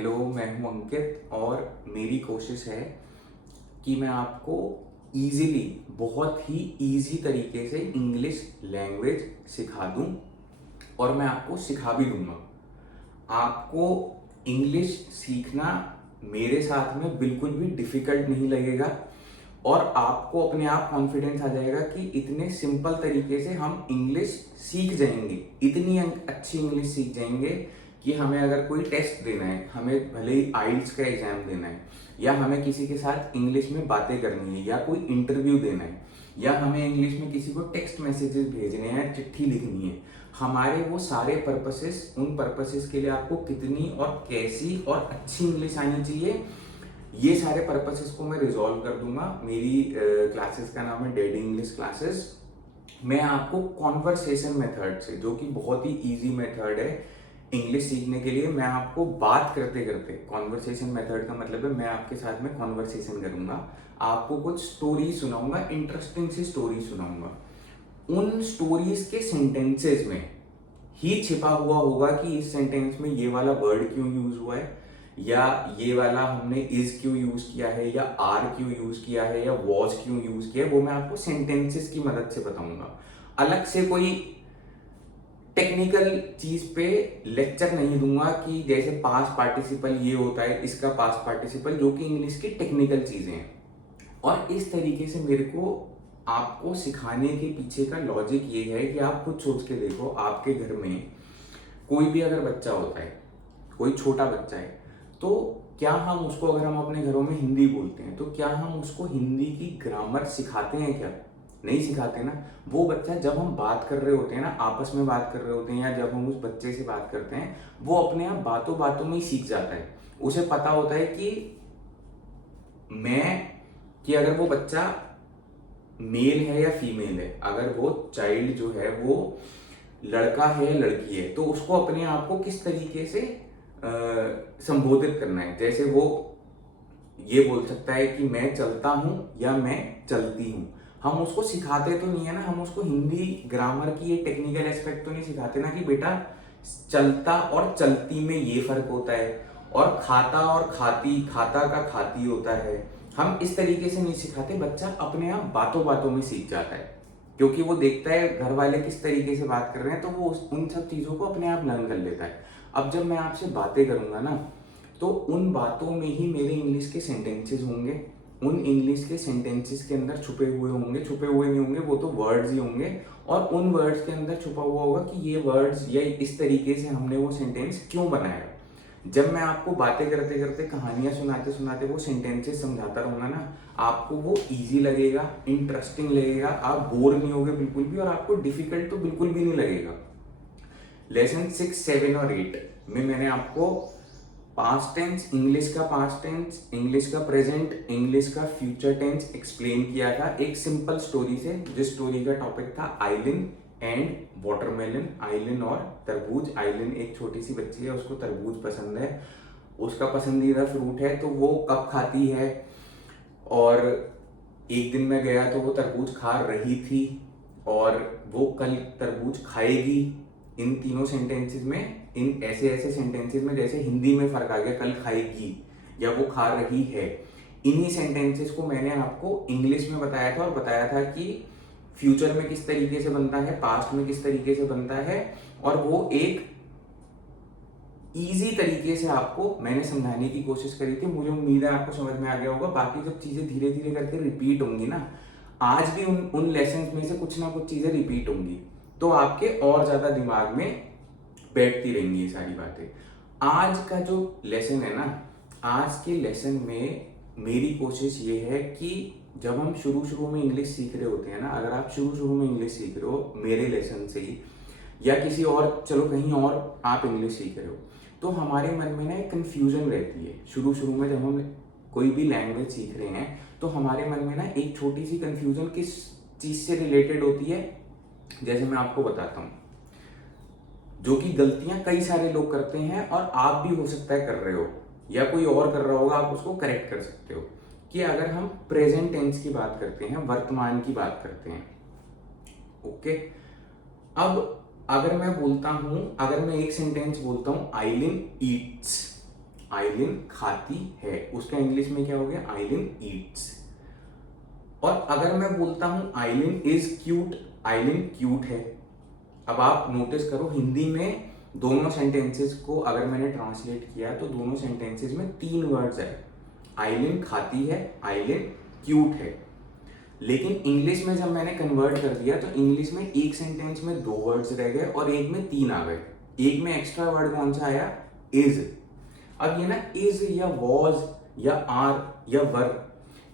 Hello, मैं हूं अंकित और मेरी कोशिश है कि मैं आपको इजीली, बहुत ही इजी तरीके से इंग्लिश लैंग्वेज सिखा दूं और मैं आपको सिखा भी दूंगा। आपको इंग्लिश सीखना मेरे साथ में बिल्कुल भी डिफिकल्ट नहीं लगेगा और आपको अपने आप कॉन्फिडेंस आ जाएगा कि इतने सिंपल तरीके से हम इंग्लिश सीख जाएंगे, इतनी अच्छी इंग्लिश सीख जाएंगे कि हमें अगर कोई टेस्ट देना है, हमें भले ही आइल्स का एग्जाम देना है, या हमें किसी के साथ इंग्लिश में बातें करनी है, या कोई इंटरव्यू देना है, या हमें इंग्लिश में किसी को टेक्स्ट मैसेजेस भेजने हैं, चिट्ठी लिखनी है, हमारे वो सारे पर्पसेस, उन पर्पसेस के लिए आपको कितनी और कैसी और अच्छी इंग्लिश आनी चाहिए, ये सारे पर्पसेस को मैं रिजॉल्व कर दूंगा। मेरी क्लासेस का नाम है डैडी इंग्लिश क्लासेस। मैं आपको कॉन्वर्सेशन मेथड से, जो कि बहुत ही इजी मेथड है इंग्लिश सीखने के लिए, मैं आपको बात करते करते, कॉन्वर्सेशन मेथड का मतलब है मैं आपके साथ में कॉन्वर्सेशन करूंगा, आपको कुछ स्टोरी सुनाऊंगा, इंटरेस्टिंग सी स्टोरी सुनाऊंगा। उन स्टोरीज के सेंटेंसेस में ही छिपा हुआ होगा कि इस सेंटेंस में ये वाला वर्ड क्यों यूज हुआ है, या ये वाला हमने इज क्यों यूज किया है, या आर क्यों यूज किया है, या वॉज क्यों यूज किया है, वो मैं आपको सेंटेंसेस की मदद से बताऊंगा। अलग से कोई टेक्निकल चीज पे लेक्चर नहीं दूंगा कि जैसे पास्ट पार्टिसिपल ये होता है, इसका पास्ट पार्टिसिपल, जो कि इंग्लिश की टेक्निकल चीजें हैं। और इस तरीके से मेरे को आपको सिखाने के पीछे का लॉजिक ये है कि आप खुद सोच के देखो, आपके घर में कोई भी अगर बच्चा होता है, कोई छोटा बच्चा है, तो क्या हम उसको, अगर हम अपने घरों में हिंदी बोलते हैं, तो क्या हम उसको हिंदी की ग्रामर सिखाते हैं? क्या नहीं सिखाते ना। वो बच्चा, जब हम बात कर रहे होते हैं ना, आपस में बात कर रहे होते हैं, या जब हम उस बच्चे से बात करते हैं, वो अपने आप बातों बातों में ही सीख जाता है। उसे पता होता है कि अगर वो बच्चा मेल है या फीमेल है, अगर वो चाइल्ड जो है वो लड़का है या लड़की है, तो उसको अपने आप को किस तरीके से संबोधित करना है। जैसे वो ये बोल सकता है कि मैं चलता हूं या मैं चलती हूं। हम उसको सिखाते तो नहीं है ना, हम उसको हिंदी ग्रामर की ये टेक्निकल एस्पेक्ट तो नहीं सिखाते ना कि बेटा चलता और चलती में ये फर्क होता है, और खाता और खाती, खाता का खाती होता है। हम इस तरीके से नहीं सिखाते, बच्चा अपने आप बातों बातों में सीख जाता है, क्योंकि वो देखता है घर वाले किस तरीके से बात कर रहे हैं, तो वो उन सब चीजों को अपने आप लर्न कर लेता है। अब जब मैं आपसे बातें करूंगा ना, तो उन बातों में ही मेरे इंग्लिश के सेंटेंसेस होंगे, उन इंग्लिश के सेंटेंसेस के अंदर छुपे हुए होंगे, छुपे हुए नहीं होंगे, वो तो वर्ड्स ही होंगे, और उन वर्ड्स के अंदर छुपा हुआ होगा कि ये वर्ड्स या इस तरीके से हमने वो सेंटेंस क्यों बनाया। जब मैं आपको बातें करते करते, कहानियां सुनाते सुनाते वो सेंटेंसेस समझाता रहूंगा ना, आपको वो इजी लगेगा, इंटरेस्टिंग लगेगा, आप बोर नहीं होगे बिल्कुल भी, और आपको डिफिकल्ट तो बिल्कुल भी नहीं लगेगा। लेसन 6, 7 और 8 में मैंने आपको पास्ट टेंस, इंग्लिश का पास्ट टेंस, इंग्लिश का प्रेजेंट, इंग्लिश का फ्यूचर टेंस एक्सप्लेन किया था एक सिंपल स्टोरी से, जिस स्टोरी का टॉपिक था आइलिन एंड वाटरमेलन। आइलिन और तरबूज। आइलिन एक छोटी सी बच्ची है, उसको तरबूज पसंद है, उसका पसंदीदा फ्रूट है, तो वो कब खाती है, और एक दिन मैं गया तो वो तरबूज खा रही थी, और वो कल तरबूज खाएगी। इन तीनों सेंटेंसेस में, इन ऐसे ऐसे सेंटेंसेस में जैसे हिंदी में फर्क आ गया, कल खाएगी या वो खा रही है। इन्हीं सेंटेंसेस को मैंने आपको इंग्लिश में बताया था, और बताया था कि फ्यूचर में किस तरीके से बनता है, पास्ट में किस तरीके से बनता है, और वो एक इजी तरीके से आपको मैंने समझाने की कोशिश करी थी। मुझे उम्मीद है आपको समझ में आ गया होगा। बाकी जब चीजें धीरे धीरे करके रिपीट होंगी ना, आज भी उन लेसन में से कुछ ना कुछ चीजें रिपीट होंगी, तो आपके और ज्यादा दिमाग में बैठती रहेंगी ये सारी बातें। आज का जो लेसन है ना, आज के लेसन में मेरी कोशिश ये है कि जब हम शुरू शुरू में इंग्लिश सीख रहे होते हैं ना, अगर आप शुरू शुरू में इंग्लिश सीख रहे हो मेरे लेसन से ही, या किसी और, चलो कहीं और आप इंग्लिश सीख रहे हो, तो हमारे मन में ना एक कंफ्यूजन रहती है। शुरू शुरू में जब हम कोई भी लैंग्वेज सीख रहे हैं, तो हमारे मन में ना एक छोटी सी कंफ्यूजन किस चीज से रिलेटेड होती है, जैसे मैं आपको बताता हूँ, जो कि गलतियां कई सारे लोग करते हैं, और आप भी हो सकता है कर रहे हो, या कोई और कर रहा होगा, आप उसको करेक्ट कर सकते हो। कि अगर हम प्रेजेंट टेंस की बात करते हैं, वर्तमान की बात करते हैं, ओके, अब अगर मैं बोलता हूं, अगर मैं एक सेंटेंस बोलता हूं आइलिन ईट्स, आइलिन खाती है, उसका इंग्लिश में क्या हो गया, आइलिन ईट्स। और अगर मैं बोलता हूं आइलिन इज क्यूट, आइलिन क्यूट है। अब आप नोटिस करो हिंदी में दोनों सेंटेंसेस को अगर मैंने ट्रांसलेट किया तो दोनों सेंटेंसेस में 3 वर्ड्स है, आइलिन खाती है, आइलिन क्यूट है। लेकिन इंग्लिश में जब मैंने कन्वर्ट कर दिया तो इंग्लिश में एक सेंटेंस में 2 वर्ड्स रह गए और एक में 3 आ गए। एक में एक्स्ट्रा वर्ड कौन सा आया, इज। अब ये ना इज या वॉज या आर या वर,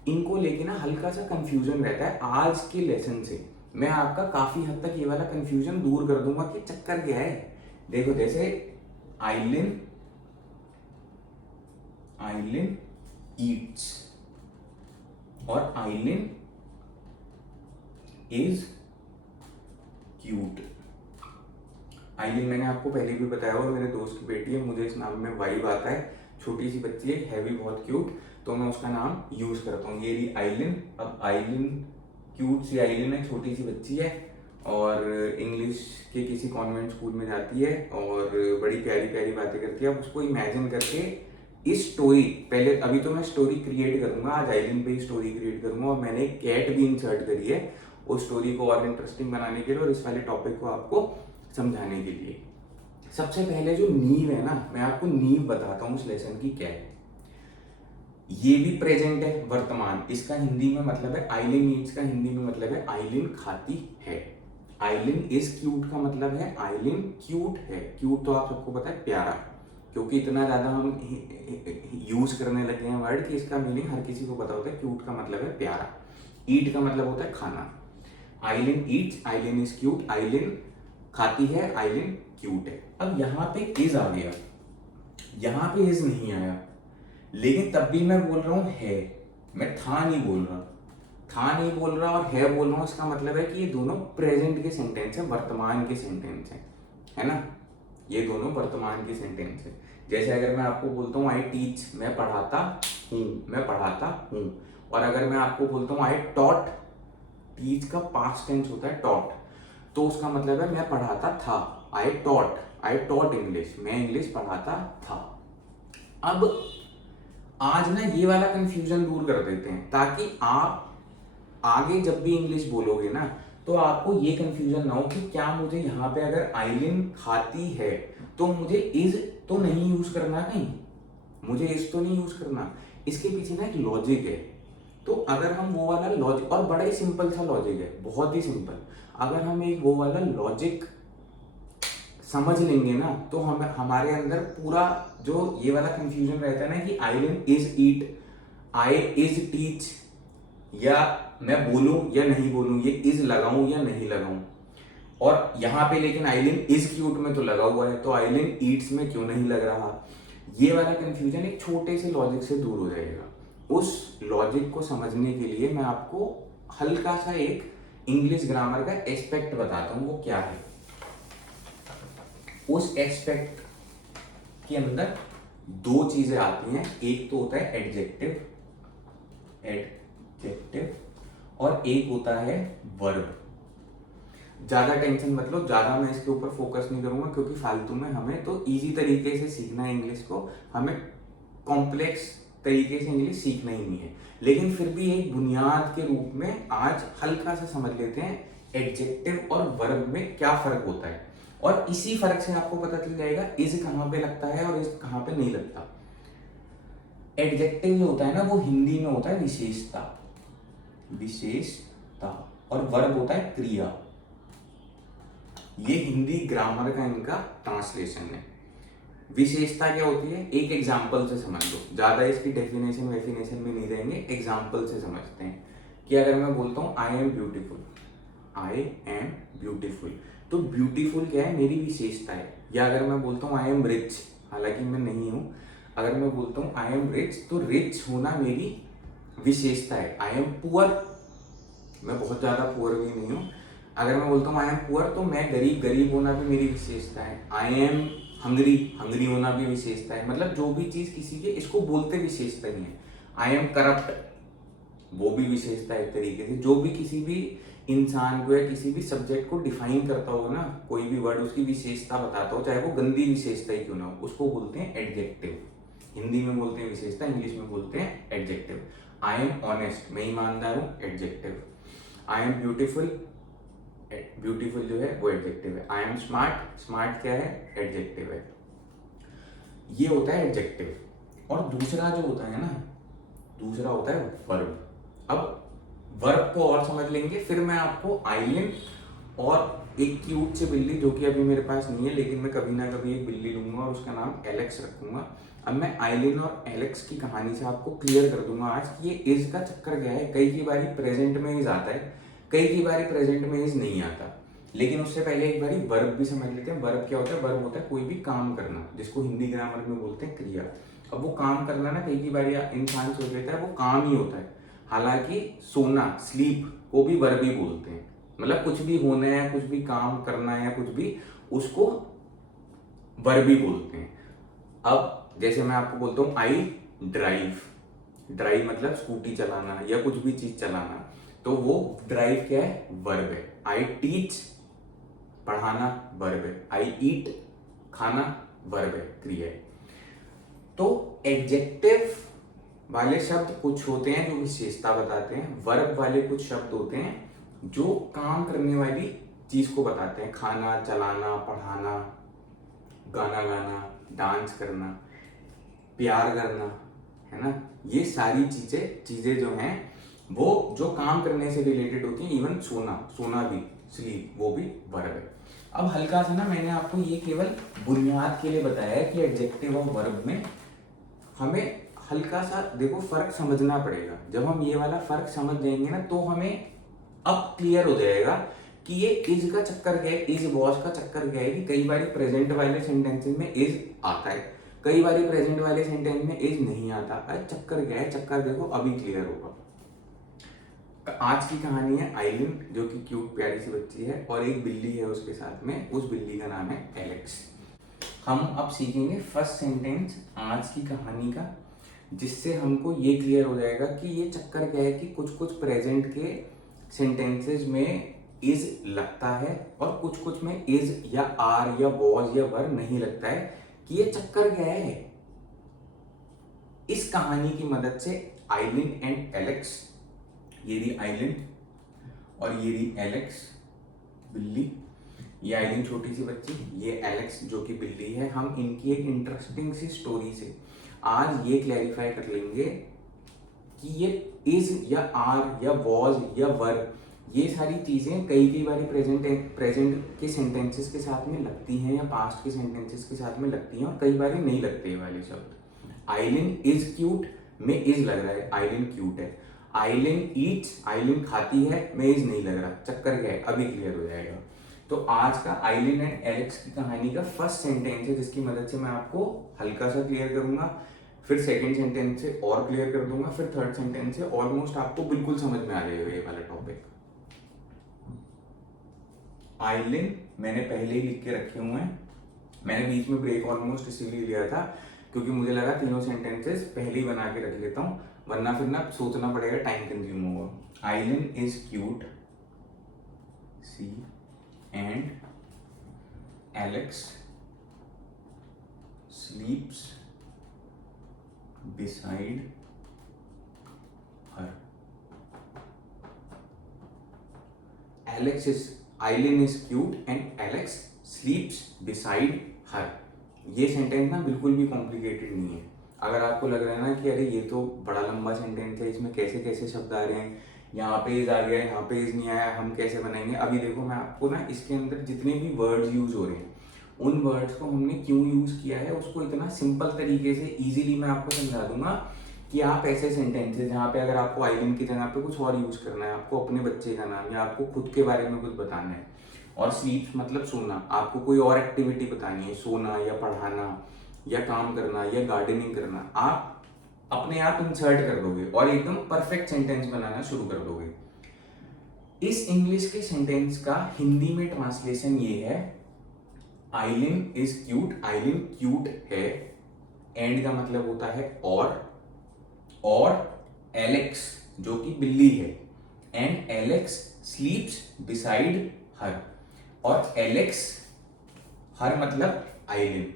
इनको लेके ना हल्का सा कंफ्यूजन रहता है। आज के लेसन से मैं आपका काफी हद तक ये वाला कंफ्यूजन दूर कर दूंगा कि चक्कर क्या है। देखो जैसे आइलिन, आइलिन ईट्स और आइलिन इज क्यूट। आइलिन मैंने आपको पहले भी बताया और मेरे दोस्त की बेटी है, मुझे इस नाम में वाइब आता है, छोटी सी बच्ची है भी बहुत क्यूट, तो मैं उसका नाम यूज करता हूँ। ये रही आइलिन। अब आइलिन क्यूट सी आइलिन है, छोटी सी बच्ची है और इंग्लिश के किसी कॉन्वेंट स्कूल में जाती है और बड़ी प्यारी प्यारी बातें करती है। अब उसको इमेजिन करके इस स्टोरी, पहले अभी तो मैं स्टोरी क्रिएट करूंगा, आज आइलिन पे ही स्टोरी क्रिएट करूंगा और मैंने एक कैट भी इंसर्ट करी है उस स्टोरी को और इंटरेस्टिंग बनाने के लिए और इस वाले टॉपिक को आपको समझाने के लिए। सबसे पहले जो नींव है ना, मैं आपको नींव बताता हूँ इस लेसन की क्या है। ये भी प्रेजेंट है, वर्तमान, इसका हिंदी में मतलब है आइलिन ईट्स, का हिंदी में मतलब है आइलिन खाती है। आइलिन इज क्यूट का मतलब है आइलिन क्यूट है। क्यूट तो आप सबको पता है प्यारा, क्योंकि इतना ज्यादा हम यूज करने लगे हैं वर्ड कि इसका मीनिंग हर किसी को पता होता है। क्यूट का मतलब है प्यारा, ईट का मतलब होता है खाना। आइलिन ईट्स, आइलिन इज क्यूट, आइलिन खाती है, आइलिन क्यूट है। अब यहाँ पे इज आ गया, यहाँ पे इज नहीं आया, लेकिन तब भी मैं बोल रहा हूं है, मैं था नहीं बोल रहा, था नहीं बोल रहा और है बोल रहा हूं। इसका मतलब है कि ये दोनों प्रेजेंट के सेंटेंस है, वर्तमान के सेंटेंस है ना, ये दोनों वर्तमान के सेंटेंस है। जैसे अगर मैं आपको बोलता हूँ आई टीच, मैं पढ़ाता हूँ, मैं पढ़ाता हूँ। और अगर मैं आपको बोलता हूँ आई टॉट, टीच का पास्ट टेंस होता है टॉट, तो उसका मतलब है मैं पढ़ाता था। आई टॉट इंग्लिश, मैं इंग्लिश पढ़ाता था। अब आज ना ये वाला कंफ्यूजन दूर कर देते हैं ताकि आप आगे जब भी इंग्लिश बोलोगे ना तो आपको ये कंफ्यूजन ना हो कि क्या मुझे यहाँ पे अगर आइलिन खाती है तो मुझे इज तो नहीं यूज करना, कहीं मुझे इज तो नहीं यूज करना। इसके पीछे ना एक लॉजिक है। तो अगर हम वो वाला लॉजिक, और बड़ा ही सिंपल सा लॉजिक है, बहुत ही सिंपल, अगर हम एक वो वाला लॉजिक समझ लेंगे ना तो हम हमारे अंदर पूरा जो ये वाला कंफ्यूजन रहता है ना कि Ailin is eat, I is teach, या मैं बोलूं या नहीं बोलूं, ये इज लगाऊं या नहीं लगाऊं, और यहाँ पे लेकिन आइलिन इज क्यूट में तो लगा हुआ है तो आइलिन ईट्स में क्यों नहीं लग रहा। ये वाला कंफ्यूजन एक छोटे से लॉजिक से दूर हो जाएगा। उस लॉजिक को समझने के लिए मैं आपको हल्का सा एक इंग्लिश ग्रामर का एस्पेक्ट बताता हूं, वो क्या है। उस एस्पेक्ट के अंदर 2 चीजें आती हैं, एक तो होता है एडजेक्टिव और एक होता है वर्ब। ज्यादा टेंशन मत लो, ज्यादा मैं इसके ऊपर फोकस नहीं करूंगा क्योंकि फालतू में हमें तो इजी तरीके से सीखना है इंग्लिश को, हमें कॉम्प्लेक्स तरीके से इंग्लिश सीखना ही नहीं है। लेकिन फिर भी एक बुनियाद के रूप में आज हल्का सा समझ लेते हैं एडजेक्टिव और वर्ब में क्या फर्क होता है, और इसी फर्क से आपको पता चल जाएगा इज कहां पे लगता है और इज कहां पे नहीं लगता। एडजेक्टिव जो होता है ना वो हिंदी में होता है विशेषता, और वर्ब होता है क्रिया। ये हिंदी ग्रामर का इनका ट्रांसलेशन है। विशेषता क्या होती है, एक एग्जाम्पल से समझ लो, ज्यादा इसकी डेफिनेशन में नहीं रहेंगे, एग्जाम्पल से समझते हैं। कि अगर मैं बोलता हूं आई एम ब्यूटीफुल, तो ब्यूटीफुल क्या है, मेरी विशेषता है। या अगर मैं बोलता हूँ आई एम रिच, हालांकि मैं नहीं हूं, अगर मैं बोलता हूँ आई एम रिच तो रिच होना मेरी विशेषता है। आई एम पुअर, मैं बहुत ज्यादा पुअर भी नहीं हूं। अगर मैं बोलता हूँ आई एम पुअर तो मैं गरीब होना भी मेरी विशेषता है। आई एम हंगरी होना भी विशेषता है। मतलब जो भी चीज किसी के, इसको बोलते विशेषता नहीं है। आई एम करप्ट, वो भी विशेषता है एक तरीके से। जो भी किसी भी इंसान को या किसी भी सब्जेक्ट को डिफाइन करता हो ना, कोई भी वर्ड उसकी विशेषता बताता हो, चाहे वो गंदी विशेषता ही क्यों ना हो, उसको बोलते हैं एडजेक्टिव। हिंदी में बोलते हैं विशेषता, इंग्लिश में बोलते हैं एडजेक्टिव। आई एम ऑनेस्ट, मैं ईमानदार हूँ, adjective. I am beautiful, beautiful जो है वो एडजेक्टिव है। आई एम स्मार्ट, स्मार्ट क्या है, एडजेक्टिव है। ये होता है एडजेक्टिव। और दूसरा जो होता है ना, दूसरा होता है वर्ब। अब वर्ब को और समझ लेंगे, फिर मैं आपको आइलिन और एक क्यूट से बिल्ली, जो कि अभी मेरे पास नहीं है लेकिन मैं कभी ना कभी एक बिल्ली लूंगा और उसका नाम एलेक्स रखूंगा। अब मैं आइलिन और एलेक्स की कहानी से आपको क्लियर कर दूंगा आज कि ये इज का चक्कर क्या है। कई की बारी प्रेजेंट में इज आता है, कई की बारी प्रेजेंट में इज नहीं आता। लेकिन उससे पहले एक बारी वर्ब भी समझ लेते हैं। वर्ब क्या होता है, वर्ब होता है कोई भी काम करना, जिसको हिंदी ग्रामर में बोलते हैं क्रिया। अब वो काम करना ना, कई की बारी इंसान सोच लेता है वो काम ही होता है, हालांकि सोना, स्लीप को भी वर्ब ही बोलते हैं। मतलब कुछ भी होना है, कुछ भी काम करना है, कुछ भी, उसको वर्ब ही बोलते हैं। अब जैसे मैं आपको बोलता हूँ आई ड्राइव, ड्राइव मतलब स्कूटी चलाना या कुछ भी चीज चलाना, तो वो ड्राइव क्या है, वर्ब है। आई टीच, पढ़ाना, वर्ब है। आई ईट, खाना, वर्ब है, क्रिया है। तो एडजेक्टिव वाले शब्द कुछ होते हैं जो विशेषता बताते हैं, वर्ब वाले कुछ शब्द होते हैं जो काम करने वाली चीज को बताते हैं। खाना, चलाना, पढ़ाना, गाना गाना, डांस करना, प्यार करना, है ना। ये सारी चीजें जो हैं वो जो काम करने से रिलेटेड होती हैं। इवन सोना, सोना भी, स्लीप, वो भी वर्ब है। अब हल्का सा ना, मैंने आपको ये केवल बुनियाद के लिए बताया है कि एडजेक्टिव और वर्ब में हमें हल्का सा देखो फर्क समझना पड़ेगा। जब हम ये वाला फर्क समझ जाएंगे ना, तो हमें अब क्लियर हो जाएगा कि ये इज का चक्कर क्या है, इज वॉज का चक्कर क्या है। कि कई बार प्रेजेंट वाले सेंटेंसेस में इज आता है, कई बार प्रेजेंट वाले सेंटेंस में इज नहीं आता। अरे चक्कर क्या है, चक्कर देखो अभी क्लियर होगा। आज की कहानी है आइलिन, जो कि क्यूट प्यारी सी बच्ची है, और एक बिल्ली है उसके साथ में। उस बिल्ली का नाम है एलेक्स। हम अब सीखेंगे फर्स्ट सेंटेंस आज की कहानी का, जिससे हमको ये क्लियर हो जाएगा कि ये चक्कर क्या है कि कुछ कुछ प्रेजेंट के सेंटेंसेस में इज लगता है और कुछ कुछ में इज या आर या वॉज या वर नहीं लगता है। कि ये चक्कर क्या है। इस कहानी की मदद से आइलिन एंड एलेक्स, ये रही आइलिन और ये रही एलेक्स बिल्ली, ये आइलिन छोटी सी बच्ची, ये एलेक्स जो कि बिल्ली है, हम इनकी एक इंटरेस्टिंग सी स्टोरी से आज ये क्लैरिफाई कर लेंगे कि ये इज या आर या वॉज या वर, ये सारी चीजें कई बार प्रेजेंट के सेंटेंसेस के साथ में लगती हैं या पास्ट के सेंटेंसेस के साथ में लगती हैं, और कई बार नहीं लगते ये वाले शब्द। आइलिन इज क्यूट में इज लग रहा है, आइलिन क्यूट है। आइलिन ईट्स, आइलिन खाती है, में इज नहीं लग रहा। चक्कर क्या है, अभी क्लियर हो जाएगा। तो आज का आइलिन एंड एलेक्स की कहानी का फर्स्ट सेंटेंस है, जिसकी मदद से मैं आपको हल्का सा क्लियर करूंगा, फिर सेकंड सेंटेंस से और क्लियर कर दूंगा, फिर थर्ड सेंटेंस से ऑलमोस्ट आपको बिल्कुल समझ में आ जाएगा ये वाला टॉपिक। आइलिन मैंने पहले ही लिख के रखे हुए हैं, मैंने बीच में ब्रेक ऑलमोस्ट इसीलिए लिया था क्योंकि मुझे लगा तीनों सेंटेंसेस पहले ही बना के रख लेता हूं, वरना फिर ना सोचना पड़ेगा, टाइम कंज्यूम होगा। Ailin is cute, see, and Alex sleeps beside her. Ailin is cute and Alex sleeps beside her. ये सेंटेंस ना बिल्कुल भी कॉम्प्लिकेटेड नहीं है। अगर आपको लग रहा है ना कि अरे ये तो बड़ा लंबा सेंटेंस है, इसमें कैसे कैसे शब्द आ रहे हैं, यहाँ पे इज आ गया, यहाँ पे इज नहीं आया, हम कैसे बनाएंगे। अभी देखो मैं आपको ना इसके अंदर जितने भी वर्ड्स यूज हो रहे हैं, उन वर्ड्स को हमने क्यों यूज किया है उसको इतना सिंपल तरीके से इजीली मैं आपको समझा दूंगा कि आप ऐसे सेंटेंसेस जहाँ पे अगर आपको आइलिन की जगह पे कुछ और यूज करना है, आपको अपने बच्चे का नाम या आपको खुद के बारे में कुछ बताना है, और स्लीप्स मतलब सोना, आपको कोई और एक्टिविटी बतानी है, सोना या पढ़ाना या काम करना या गार्डनिंग करना, आप अपने आप इंसर्ट कर दोगे और एकदम परफेक्ट सेंटेंस बनाना शुरू कर दोगे। इस इंग्लिश के सेंटेंस का हिंदी में ट्रांसलेशन ये है, आइलिन इज क्यूट, आइलिन क्यूट है, एंड का मतलब होता है और एलेक्स जो कि बिल्ली है, एंड एलेक्स स्लीप्स बिसाइड हर, और एलेक्स, हर मतलब आइलिन,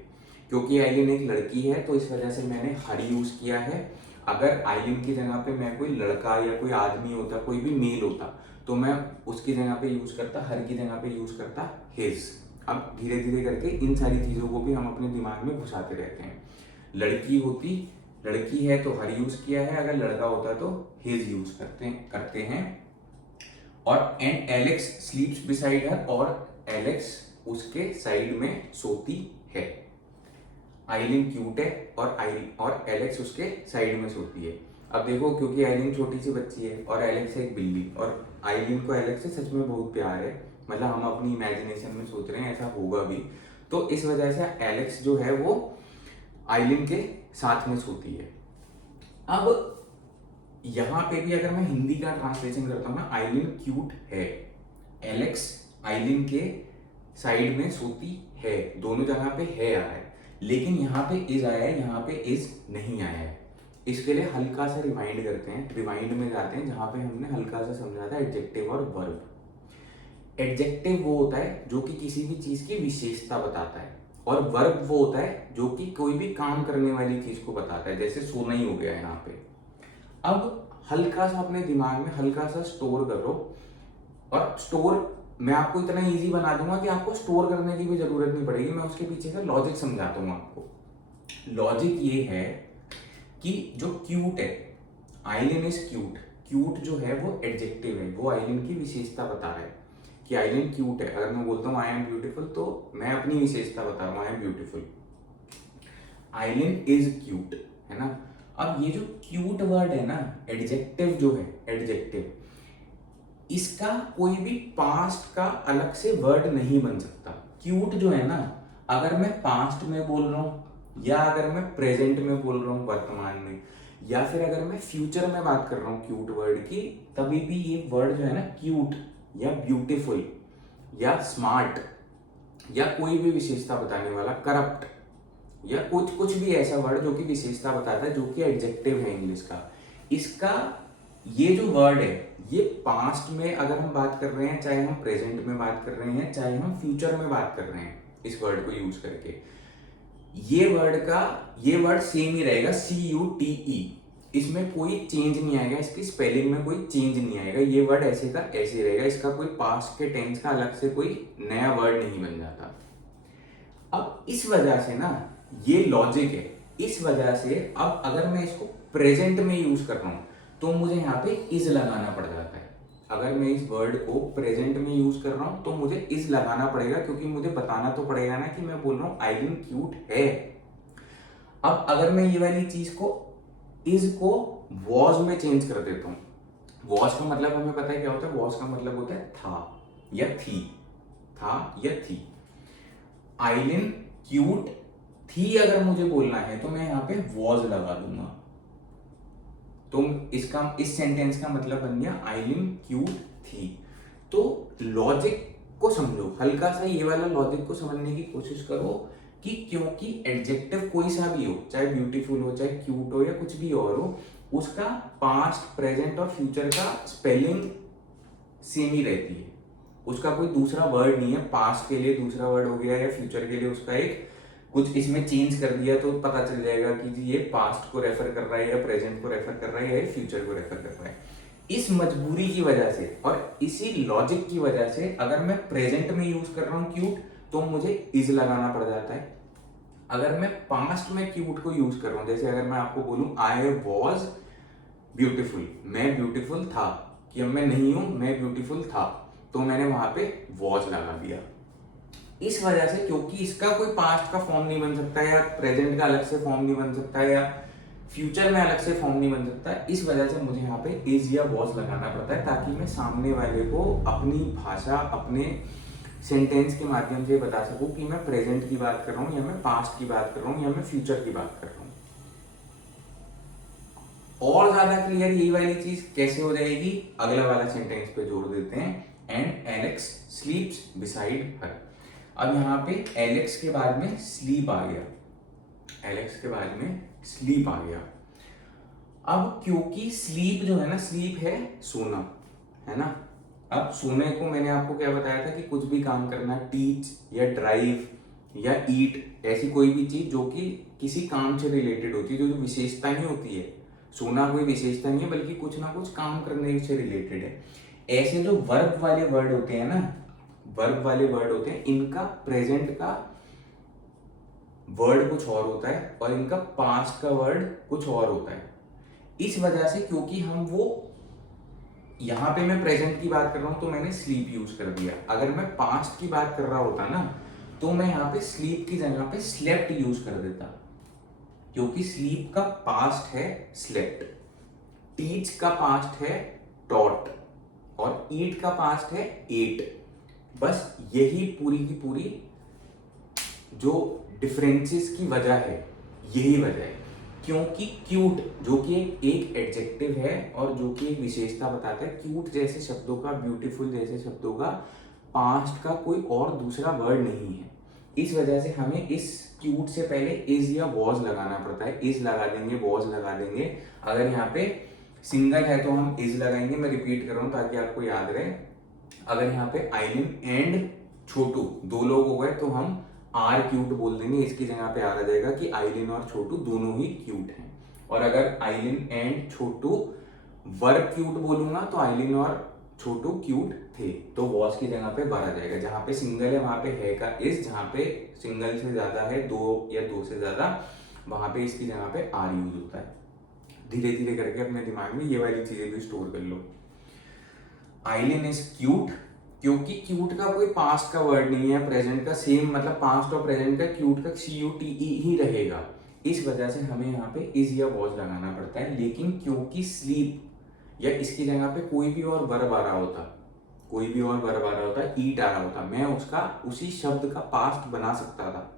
क्योंकि आइलिन एक लड़की है तो इस वजह से मैंने हर यूज किया है। अगर आइलिन की जगह पे मैं कोई लड़का या कोई आदमी होता, कोई भी मेल होता, तो मैं उसकी जगह पे यूज करता, हर की जगह पे यूज करता हिज। अब धीरे धीरे करके इन सारी चीजों को भी हम अपने दिमाग में घुसाते रहते हैं। लड़की है तो हर यूज किया है, अगर लड़का होता तो हिज यूज करते हैं। और एंड एलेक्स स्लीप्स बिसाइड हर, और एलेक्स उसके साइड में सोती है। आइलिन क्यूट है और एलेक्स उसके साइड में सोती है। अब देखो, क्योंकि आइलिन छोटी सी बच्ची है और एलेक्स एक बिल्ली, और आइलिन को एलेक्स से सच में बहुत प्यार है, मतलब हम अपनी इमेजिनेशन में सोच रहे हैं ऐसा होगा भी, तो इस वजह से एलेक्स जो है वो आइलिन के साथ में सोती है। अब यहां पे भी अगर मैं हिंदी का ट्रांसलेशन करता हूं ना, आइलिन क्यूट है, एलेक्स आइलिन के साइड में सोती है, दोनों जगह पे है आया है, लेकिन यहाँ पे इज आया है, यहाँ पे इज नहीं आया है। इसके लिए हल्का सा रिवाइंड करते हैं, रिवाइंड में जाते हैं जहां पे हमने हल्का सा समझा था एडजेक्टिव और वर्ब। एडजेक्टिव वो होता है जो कि किसी भी चीज की विशेषता बताता है, और वर्ब वो होता है जो कि कोई भी काम करने वाली चीज को बताता है, जैसे सोना ही हो गया यहाँ पे। अब हल्का सा अपने दिमाग में हल्का सा स्टोर करो, और स्टोर मैं आपको इतना इजी बना दूंगा कि आपको स्टोर करने की भी जरूरत नहीं पड़ेगी। मैं उसके पीछे का लॉजिक समझाता हूँ आपको। लॉजिक ये है कि जो क्यूट है, आइलिन इज क्यूट, क्यूट जो है वो एडजेक्टिव है, वो आइलिन की विशेषता बता रहा है कि आइलिन क्यूट है। अगर मैं बोलता हूँ आई एम ब्यूटीफुल, तो मैं अपनी विशेषता बता रहा हूँ, I am beautiful. Ailin is cute, है ना। अब ये जो क्यूट वर्ड है ना, एडजेक्टिव जो है, एडजेक्टिव, इसका कोई भी पास्ट का अलग से वर्ड नहीं बन सकता। क्यूट जो है ना, अगर मैं पास्ट में बोल रहा हूं, या अगर मैं प्रेजेंट में बोल रहा हूं वर्तमान में, या फिर अगर मैं फ्यूचर में बात कर रहा हूं क्यूट वर्ड की, तभी भी ये वर्ड जो है ना, क्यूट या ब्यूटीफुल या स्मार्ट या कोई भी विशेषता बताने वाला, करप्ट या कुछ भी ऐसा वर्ड जो कि विशेषता बताता है, जो कि एडजेक्टिव है इंग्लिश का, इसका ये जो वर्ड है, ये पास्ट में अगर हम बात कर रहे हैं, चाहे हम प्रेजेंट में बात कर रहे हैं, चाहे हम फ्यूचर में बात कर रहे हैं, इस वर्ड को यूज करके, ये वर्ड सेम ही रहेगा, CUTE। इसमें कोई चेंज नहीं आएगा, इसकी स्पेलिंग में कोई चेंज नहीं आएगा, ये वर्ड ऐसे का ऐसे रहेगा, इसका कोई पास्ट के टेंस का अलग से कोई नया वर्ड नहीं बन जाता। अब इस वजह से ना, ये लॉजिक है, इस वजह से अब अगर मैं इसको प्रेजेंट में यूज कर रहा हूं, तो मुझे यहाँ पे इज लगाना पड़ जाता है। अगर मैं इस वर्ड को प्रेजेंट में यूज कर रहा हूं, तो मुझे इज लगाना पड़ेगा, क्योंकि मुझे बताना तो पड़ेगा ना कि मैं बोल रहा हूं आइलिन क्यूट है। अब अगर मैं ये वाली चीज को, इज को वॉज में चेंज कर देता हूं, वॉज का मतलब हमें पता है क्या होता है, वॉज का मतलब होता है था या थी, था या थी। आइलिन क्यूट थी अगर मुझे बोलना है, तो मैं यहाँ पे वॉज लगा दूंगा, तो इस सेंटेंस का मतलब बन गया आइलिन क्यूट थी। तो लॉजिक को समझो, हल्का सा ये वाला लॉजिक को समझने की कोशिश करो कि क्योंकि एडजेक्टिव कोई सा भी हो, चाहे ब्यूटीफुल हो, चाहे क्यूट हो, या कुछ भी और हो, उसका पास्ट, प्रेजेंट और फ्यूचर का स्पेलिंग सेम ही रहती है, उसका कोई दूसरा वर्ड नहीं है। पास्ट के लिए दूसरा वर्ड हो गया, या फ्यूचर के लिए उसका एक कुछ इसमें चेंज कर दिया तो पता चल जाएगा कि जी ये पास्ट को रेफर कर रहा है, या प्रेजेंट को रेफर कर रहा है, या फ्यूचर को रेफर कर रहा है। इस मजबूरी की वजह से और इसी लॉजिक की वजह से अगर मैं प्रेजेंट में यूज कर रहा हूं क्यूट, तो मुझे इज लगाना पड़ जाता है। अगर मैं पास्ट में क्यूट को यूज कर रहा हूं, जैसे अगर मैं आपको बोलूं आई वॉज ब्यूटीफुल, मैं ब्यूटीफुल था, कि अब मैं नहीं हूं, मैं ब्यूटीफुल था, तो मैंने वहां पे वॉज लगा दिया। इस वजह से, क्योंकि इसका कोई पास्ट का फॉर्म नहीं बन सकता, या प्रेजेंट का अलग से फॉर्म नहीं बन सकता, या फ्यूचर में अलग से फॉर्म नहीं बन सकता, इस वजह से मुझे यहाँ पे इज या वॉज लगाना पड़ता है, ताकि मैं सामने वाले को अपनी भाषा, अपने सेंटेंस के माध्यम से बता सकूं कि मैं प्रेजेंट की बात कर रहा हूँ, या मैं पास्ट की बात कर रहा हूँ, या मैं फ्यूचर की बात कर रहा हूँ। और ज्यादा क्लियर ये वाली चीज कैसे हो जाएगी, अगला वाला सेंटेंस पे जोड़ देते हैं, एंड एलेक्स स्लीप्स बिसाइड हर। अब यहाँ पे एलेक्स के बाद में स्लीप आ गया, एलेक्स के बाद में स्लीप आ गया। अब क्योंकि स्लीप जो है ना, स्लीप है सोना, है ना। अब सोने को मैंने आपको क्या बताया था कि कुछ भी काम करना, टीच या ड्राइव या ईट, ऐसी कोई भी चीज जो कि किसी काम से रिलेटेड होती है, जो विशेषता नहीं होती है। सोना कोई विशेषता नहीं है, बल्कि कुछ ना कुछ काम करने से रिलेटेड है। ऐसे जो वर्ब वाले वर्ड होते हैं ना, वर्ब वाले वर्ड होते हैं, इनका प्रेजेंट का वर्ड कुछ और होता है और इनका पास्ट का वर्ड कुछ और होता है। इस वजह से, क्योंकि हम वो, यहाँ पे मैं प्रेजेंट की बात कर रहा हूं तो मैंने स्लीप यूज कर दिया। अगर मैं पास्ट की बात कर रहा होता ना, तो मैं यहाँ पे स्लीप की जगह पे स्लेप्ट यूज कर देता, क्योंकि स्लीप का पास्ट है स्लेप्ट, टीच का पास्ट है टॉट, और ईट का पास्ट है एट। बस यही पूरी की पूरी जो डिफरेंसेस की वजह है, यही वजह है। क्योंकि क्यूट जो कि एक एडजेक्टिव है और जो कि एक विशेषता बताता है, क्यूट जैसे शब्दों का, ब्यूटीफुल जैसे शब्दों का पास्ट का कोई और दूसरा वर्ड नहीं है। इस वजह से हमें इस क्यूट से पहले इज या वॉज लगाना पड़ता है। इज लगा देंगे, वॉज लगा देंगे। अगर यहाँ पे सिंगल है तो हम इज लगाएंगे। मैं रिपीट कर रहा हूँ ताकि आपको याद रहे। अगर यहाँ पे आइलिन एंड छोटू दो लोग हो गए तो हम आर क्यूट बोल देंगे। इसकी जगह पे आ जाएगा कि आइलिन और छोटू दोनों ही क्यूट हैं। और अगर आइलिन एंड छोटू वर क्यूट बोलूंगा तो आइलिन और छोटू क्यूट थे, तो वॉज की जगह पे वर आ जाएगा। जहां पे सिंगल है वहां पे है का इज, जहां पे सिंगल से ज्यादा है, दो या दो से ज्यादा, वहां पे इसकी जगह पे आर यूज होता है। धीरे धीरे करके अपने दिमाग में ये वाली चीजें भी स्टोर कर लो। आइलिन इज क्यूट, क्योंकि क्यूट का कोई पास्ट का वर्ड नहीं है, प्रेजेंट का सेम, मतलब पास्ट और प्रेजेंट का क्यूट का CUTE ही रहेगा। इस वजह से हमें यहाँ पे इज या वॉज लगाना पड़ता है। लेकिन क्योंकि स्लीप या इसकी जगह पे कोई भी और वर्ब आ रहा होता, कोई भी और वर्ब आ रहा होता, ईट आ रहा होता, मैं उसका उसी शब्द का पास्ट बना सकता था।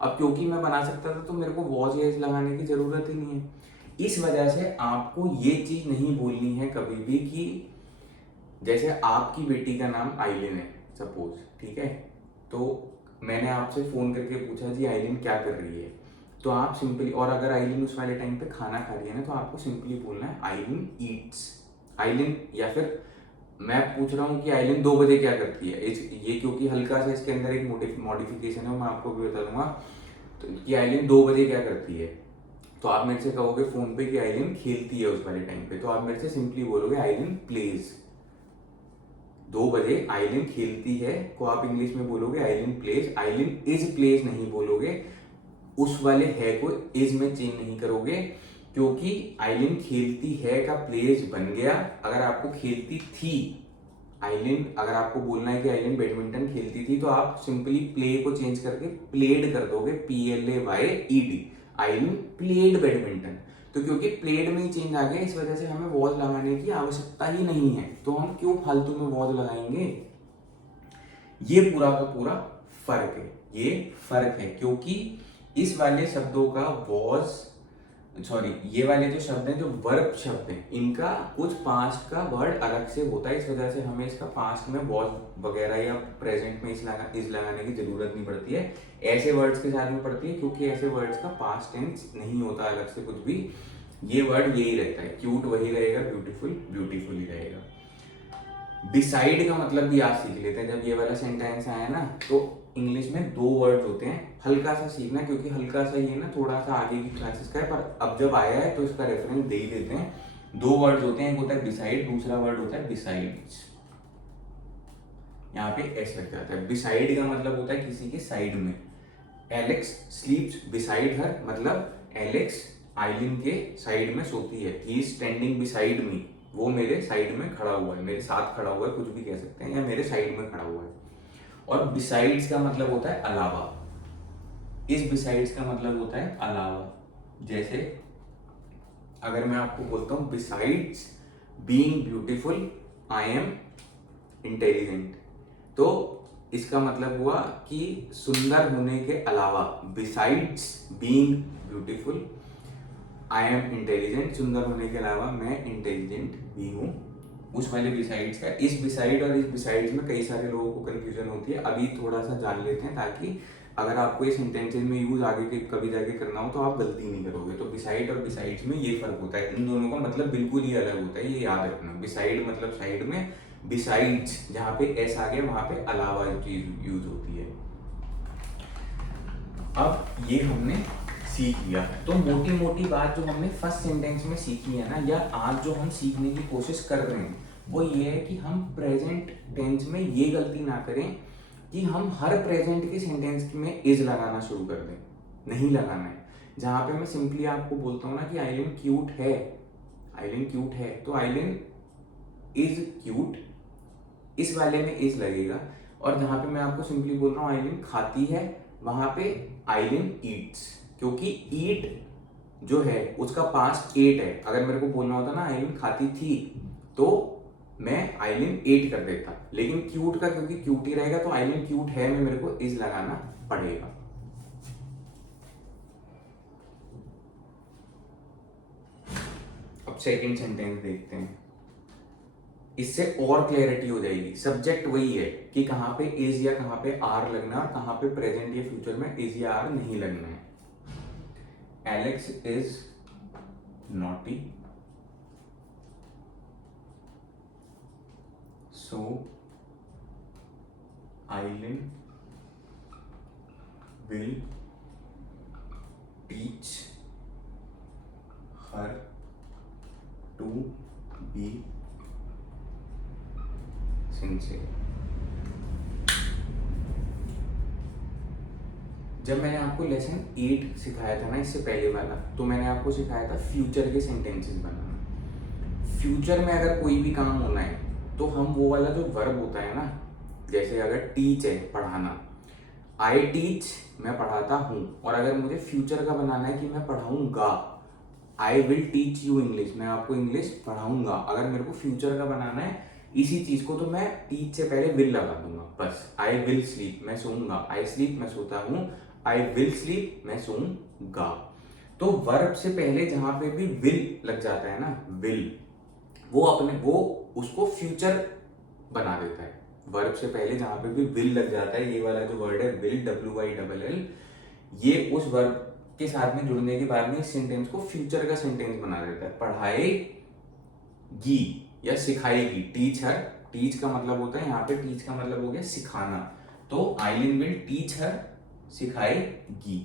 अब क्योंकि मैं बना सकता था तो मेरे को वॉज या इज लगाने की जरूरत ही नहीं है। इस वजह से आपको ये चीज नहीं बोलनी है कभी भी कि जैसे आपकी बेटी का नाम आइलिन है सपोज, ठीक है, तो मैंने आपसे फोन करके पूछा जी आइलिन क्या कर रही है, तो आप सिंपली, और अगर आइलिन उस वाले टाइम पे खाना खा रही है ना, तो आपको सिंपली बोलना है आइलिन ईट्स। आइलिन, या फिर मैं पूछ रहा हूँ कि आइलिन 2 बजे क्या करती है, ये क्योंकि हल्का सा इसके अंदर एक मॉडिफिकेशन है, मैं आपको भी बता दूंगा। तो कि आइलिन 2 बजे क्या करती है, तो आप मेरे से कहोगे फोन पे कि आइलिन खेलती है उस वाले टाइम पे, तो आप मेरे से सिंपली बोलोगे आइलिन प्लेज। 2 बजे आइलिन खेलती है को आप इंग्लिश में बोलोगे आइलिन प्लेज। आइलिन इज प्लेज नहीं बोलोगे, उस वाले है को इज में चेंज नहीं करोगे, क्योंकि आइलिन खेलती है का प्लेज बन गया। अगर आपको खेलती थी आइलिन, अगर आपको बोलना है कि आइलिन बैडमिंटन खेलती थी, तो आप सिंपली प्ले को चेंज करके प्लेड कर दोगे, PLAYED। आइलिन played badminton. तो क्योंकि प्लेड में ही चेंज आ गया, इस वजह से हमें वॉज लगाने की आवश्यकता ही नहीं है, तो हम क्यों फालतू में वॉज लगाएंगे। ये पूरा का पूरा फर्क है, ये फर्क है। क्योंकि इस वाले शब्दों का वॉज, सॉरी, ये वाले जो शब्द हैं, जो वर्ब शब्द हैं, इनका कुछ पास्ट का वर्ड अलग से होता है। इस वजह से हमें इसका पास्ट में वॉज वगैरह या प्रेजेंट में इज लगाने की जरूरत नहीं पड़ती है। ऐसे वर्ड्स के साथ में पड़ती है, क्योंकि ऐसे वर्ड्स का पास्ट टेंस नहीं होता अलग से कुछ भी। ये वर्ड यही रहता है, क्यूट वही रहेगा, ब्यूटीफुल ब्यूटीफुल ही रहेगा। डिसाइड का मतलब भी आज सीख लेते हैं। जब ये वाला सेंटेंस आया ना, तो इंग्लिश में 2 वर्ड होते हैं, हल्का सा सीखना, क्योंकि हल्का सा ये ना थोड़ा सा आगे की क्लासेस का है, पर अब जब आया है तो इसका रेफरेंस दे ही देते हैं। 2 वर्ड होते हैं, एक होता है डिसाइड, दूसरा वर्ड होता है डिसाइड्स। यहाँ पे एस लग जाता है। डिसाइड का मतलब होता है किसी के साइड में। एलेक्स स्लीप्स बिसाइड हर, मतलब एलेक्स आइलिन के साइड में सोती है। He is standing beside me, वो मेरे साइड में खड़ा हुआ है, मेरे साथ खड़ा हुआ है, कुछ भी कह सकते हैं, या मेरे साइड में खड़ा हुआ है। और बिसाइड्स का मतलब होता है अलावा। इस बिसाइड्स का मतलब होता है अलावा। जैसे अगर मैं आपको बोलता हूं besides being beautiful I am intelligent, तो इसका मतलब हुआ कि सुंदर होने के अलावा, besides being beautiful I am intelligent, सुंदर होने के अलावा मैं इंटेलिजेंट भी हूँ। उस वाले बिसाइड्स का, इस बिसाइड और इस बिसाइड्स में कई सारे लोगों को कंफ्यूजन होती है। अभी थोड़ा सा जान लेते हैं, ताकि अगर आपको ये सेंटेंसेस में यूज आगे के कभी जाके करना हो तो आप गलती नहीं करोगे। तो बिसाइड और बिसाइड्स में ये फर्क होता है, इन दोनों का मतलब बिल्कुल ही अलग होता है, ये याद रखना। बिसाइड मतलब साइड में, बिसाइड्स जहाँ पे एस आ गया वहां पे अलावा चीज यूज होती है। अब ये हमने सीख लिया। तो मोटी मोटी बात जो हमने फर्स्ट सेंटेंस में सीखी है ना, या आज जो हम सीखने की कोशिश कर रहे हैं, वो ये है कि हम प्रेजेंट टेंस में ये गलती ना करें कि हम हर प्रेजेंट के सेंटेंस में इज लगाना शुरू कर दें। नहीं लगाना है। जहाँ पे मैं सिंपली आपको बोलता हूँ ना कि आइलिन क्यूट है, आइलिन क्यूट है, तो आइलिन इज क्यूट, इस वाले में इज लगेगा। और जहाँ पे मैं आपको सिंपली बोल रहा हूँ आइलिन खाती है, वहां पे आइलिन ईट्स, क्योंकि ईट जो है उसका पास्ट एट है। अगर मेरे को बोलना होता ना आइलिन खाती थी, तो मैं आइलिन एट कर देता, लेकिन क्यूट का क्योंकि क्यूट ही रहेगा, तो आइलिन क्यूट है में मेरे को इज लगाना पड़ेगा। अब सेकंड सेंटेंस देखते हैं, इससे और क्लैरिटी हो जाएगी। सब्जेक्ट वही है कि कहां पे इज या कहां पे आर लगना है, और कहां पे प्रेजेंट या फ्यूचर में इज या आर नहीं लगना है। Alex is naughty, so Ailin will teach her to be sincere. जब मैंने आपको लेसन 8 सिखाया था ना, इससे पहले वाला, तो मैंने आपको सिखाया था फ्यूचर के सेंटेंसेस बनाना। फ्यूचर में अगर कोई भी काम होना है तो हम वो वाला जो वर्ब होता है ना, जैसे अगर टीच है पढ़ाना, आई टीच मैं पढ़ाता हूँ, और अगर मुझे फ्यूचर का बनाना है कि मैं पढ़ाऊंगा, I will teach you English, मैं आपको इंग्लिश पढ़ाऊंगा। अगर मेरे को फ्यूचर का बनाना है इसी चीज को, तो मैं टीच से पहले विल लगा दूंगा बस। आई विल स्लीप मैं सोऊंगा, आई स्लीप मैं सोता हूँ, आई विल स्लीप मैं सोऊंगा। तो वर्ब से पहले जहां पे भी विल लग जाता है ना, विल, वो उसको फ्यूचर बना देता है। वर्ब से पहले जहां पे भी विल लग जाता है, ये वाला जो वर्ड है विल, WILL, ये उस वर्ब के साथ में जुड़ने के बाद में इस सेंटेंस को फ्यूचर का सेंटेंस बना देता है। पढ़ाएगी या सिखाएगी, टीच हर, टीच का मतलब होता है यहाँ पे, टीच का मतलब हो गया सिखाना, तो आइलिन विल टीच हर, सिखाएगी।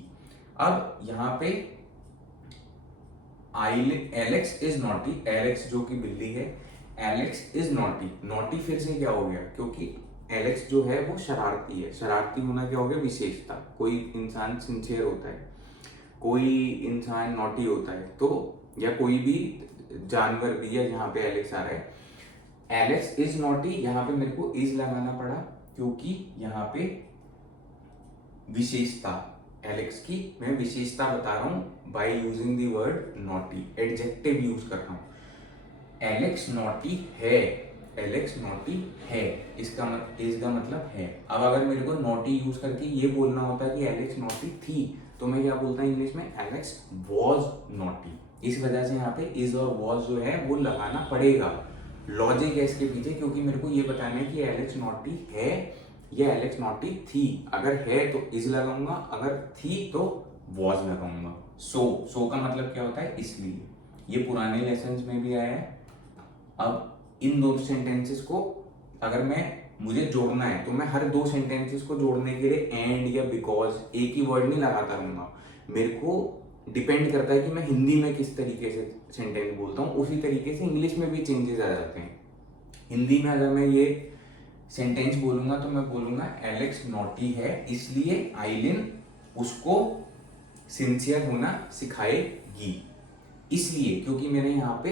अब यहाँ पे आइलिन, एलेक्स इज नॉटी, एलेक्स जो कि बिल्ली है, एलेक्स इज नॉटी, नॉटी फिर से क्या हो गया, क्योंकि एलेक्स जो है वो शरारती है। शरारती होना क्या हो गया, विशेषता। कोई इंसान सिंसियर होता है, कोई इंसान नॉटी होता है, तो या कोई भी जानवर भी है, जहां पे एलेक्स आ रहा है, एलेक्स इज नॉटी, यहाँ पे मेरे को इज लगाना पड़ा क्योंकि यहाँ पे विशेषता, एलेक्स की मैं विशेषता बता रहा हूं by using the word naughty, adjective use कर रहा हूं। एलेक्स नॉटी है, एलेक्स नॉटी है, इसका इज का मतलब है। अब अगर मेरे को नॉटी यूज करके ये बोलना होता कि एलेक्स नॉटी थी, तो मैं क्या बोलता इंग्लिश में, एलेक्स वॉज नॉटी। इस वजह से यहाँ पे इज और वॉज जो है वो लगाना पड़ेगा। लॉजिक है इसके पीछे, क्योंकि मेरे को ये बताना है कि एलेक्स नॉटी है या एलेक्स नॉटी थी। अगर है तो इज लगाऊंगा, अगर थी तो वॉज लगाऊंगा। सो का मतलब क्या होता है, इसलिए। ये पुराने लेसन्स में भी आया है। अब इन दो सेंटेंसेस को अगर मुझे जोड़ना है, तो मैं हर दो सेंटेंसेस को जोड़ने के लिए एंड या बिकॉज एक ही वर्ड नहीं लगाता रहूंगा। मेरे को डिपेंड करता है कि मैं हिंदी में किस तरीके से सेंटेंस बोलता हूँ, उसी तरीके से इंग्लिश में भी चेंजेस आ जाते हैं। हिंदी में अगर मैं ये सेंटेंस बोलूंगा तो मैं बोलूंगा एलेक्स नॉटी है, इसलिए आइलिन उसको सिंसियर होना सिखाएगी। इसलिए, क्योंकि मैंने यहाँ पे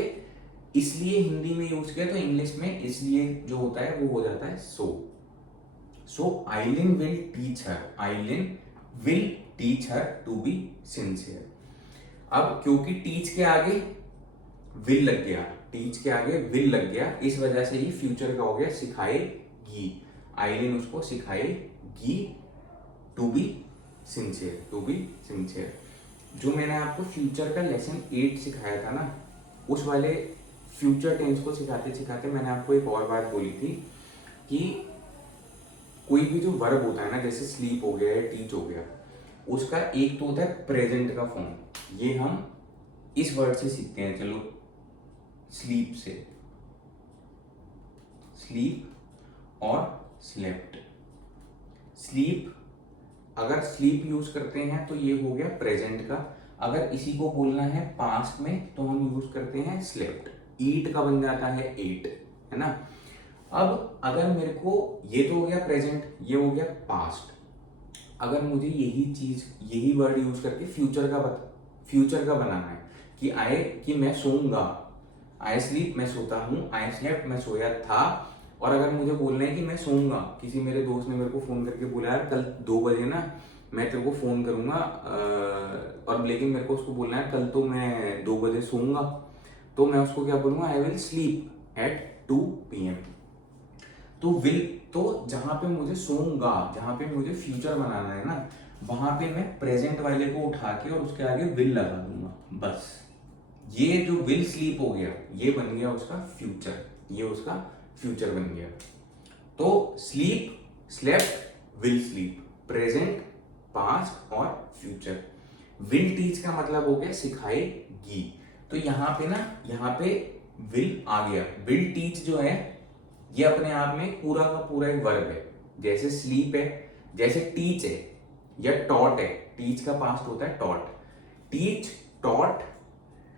इसलिए हिंदी में यूज किया, तो इंग्लिश में इसलिए जो होता है वो हो जाता है so Ailin will teach her, Ailin will teach her to be sincere. अब क्योंकि टीच के आगे विल लग गया, टीच के आगे विल लग गया, इस वजह से ही फ्यूचर का हो गया सिखाएगी। आइलिन उसको सिखाएगी to be sincere, to be sincere. जो मैंने आपको फ्यूचर का लेसन 8 सिखाया था ना, उस वाले फ्यूचर टेंस को सिखाते सिखाते मैंने आपको एक और बात बोली थी कि कोई भी जो वर्ब होता है ना, जैसे स्लीप हो गया या टीच हो गया, उसका एक तो होता है प्रेजेंट का फॉर्म। ये हम इस वर्ड से सीखते हैं, चलो स्लीप से, स्लीप और स्लेप्ट। स्लीप अगर स्लीप यूज करते हैं तो ये हो गया प्रेजेंट का। अगर इसी को बोलना है पास्ट में तो हम यूज करते हैं स्लेप्ट। ईट का बन जाता है एट, है ना। अब अगर मेरे को, ये तो हो गया प्रेजेंट, ये हो गया पास्ट। अगर मुझे यही चीज, यही वर्ड यूज करके फ्यूचर का बनाना है कि मैं सोऊंगा, आई स्लीप मैं सोता हूँ, आई स्लेप्ट मैं सोया था। और अगर मुझे बोलना है कि मैं सोऊंगा, किसी मेरे दोस्त ने मेरे को फोन करके बोला यार कल 2 बजे ना मैं तेरे को फोन करूंगा, और लेकिन मेरे को उसको बोलना है कल तो मैं 2 बजे सोऊंगा, तो मैं उसको क्या बोलूंगा, I will sleep at 2 PM। तो विल, तो जहां पे मुझे सोऊंगा, जहां पे मुझे फ्यूचर बनाना है ना, वहां पे मैं प्रेजेंट वाले को उठा के और उसके आगे विल लगा दूंगा बस। ये जो विल स्लीप हो गया, ये बन गया उसका फ्यूचर, ये उसका फ्यूचर बन गया। तो sleep, slept, will sleep, present, past और फ्यूचर। विल टीच का मतलब हो गया सिखाएगी। तो यहाँ पे ना, यहाँ पे विल आ गया। विल टीच जो है ये अपने आप में पूरा का पूरा एक वर्ब है। जैसे स्लीप है, जैसे टीच है या टॉट है। टीच का पास्ट होता है taught. Teach, taught,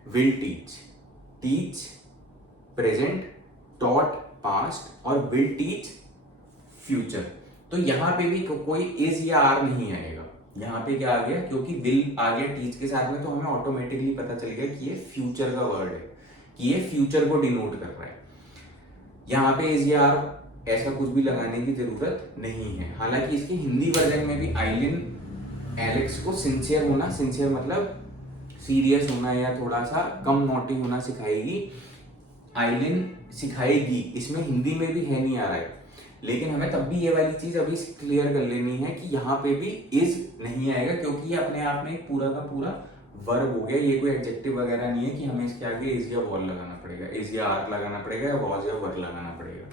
will teach. Teach present, taught past और विल टीच फ्यूचर। तो यहां पे भी कोई इज या आर नहीं आएगा। यहां पे क्या आ गया, क्योंकि विल आ गया टीच के साथ में, तो हमें ऑटोमेटिकली पता चल गया कि ये फ्यूचर का वर्ड है, कि ये फ्यूचर को डिनोट कर रहा है। यहाँ पे इज या आर ऐसा कुछ भी लगाने की जरूरत नहीं है। हालांकि इसके हिंदी वर्जन में भी आइलिन एलेक्स को सिंसियर होना, सिंसियर मतलब सीरियस होना या थोड़ा सा कम नॉटी होना सिखाएगी, आइलिन सिखाएगी। इसमें हिंदी में भी है नहीं आ रहा है, लेकिन हमें तब भी ये वाली चीज अभी क्लियर कर लेनी है कि यहाँ पे भी इज नहीं आएगा, क्योंकि ये अपने आप में पूरा का पूरा वर्ब हो गया। ये कोई एडजेक्टिव वगैरह नहीं है कि हमें इसके आगे इज या वॉल लगाना पड़ेगा, इज या आर लगाना पड़ेगा, या वॉज या वर लगाना पड़ेगा।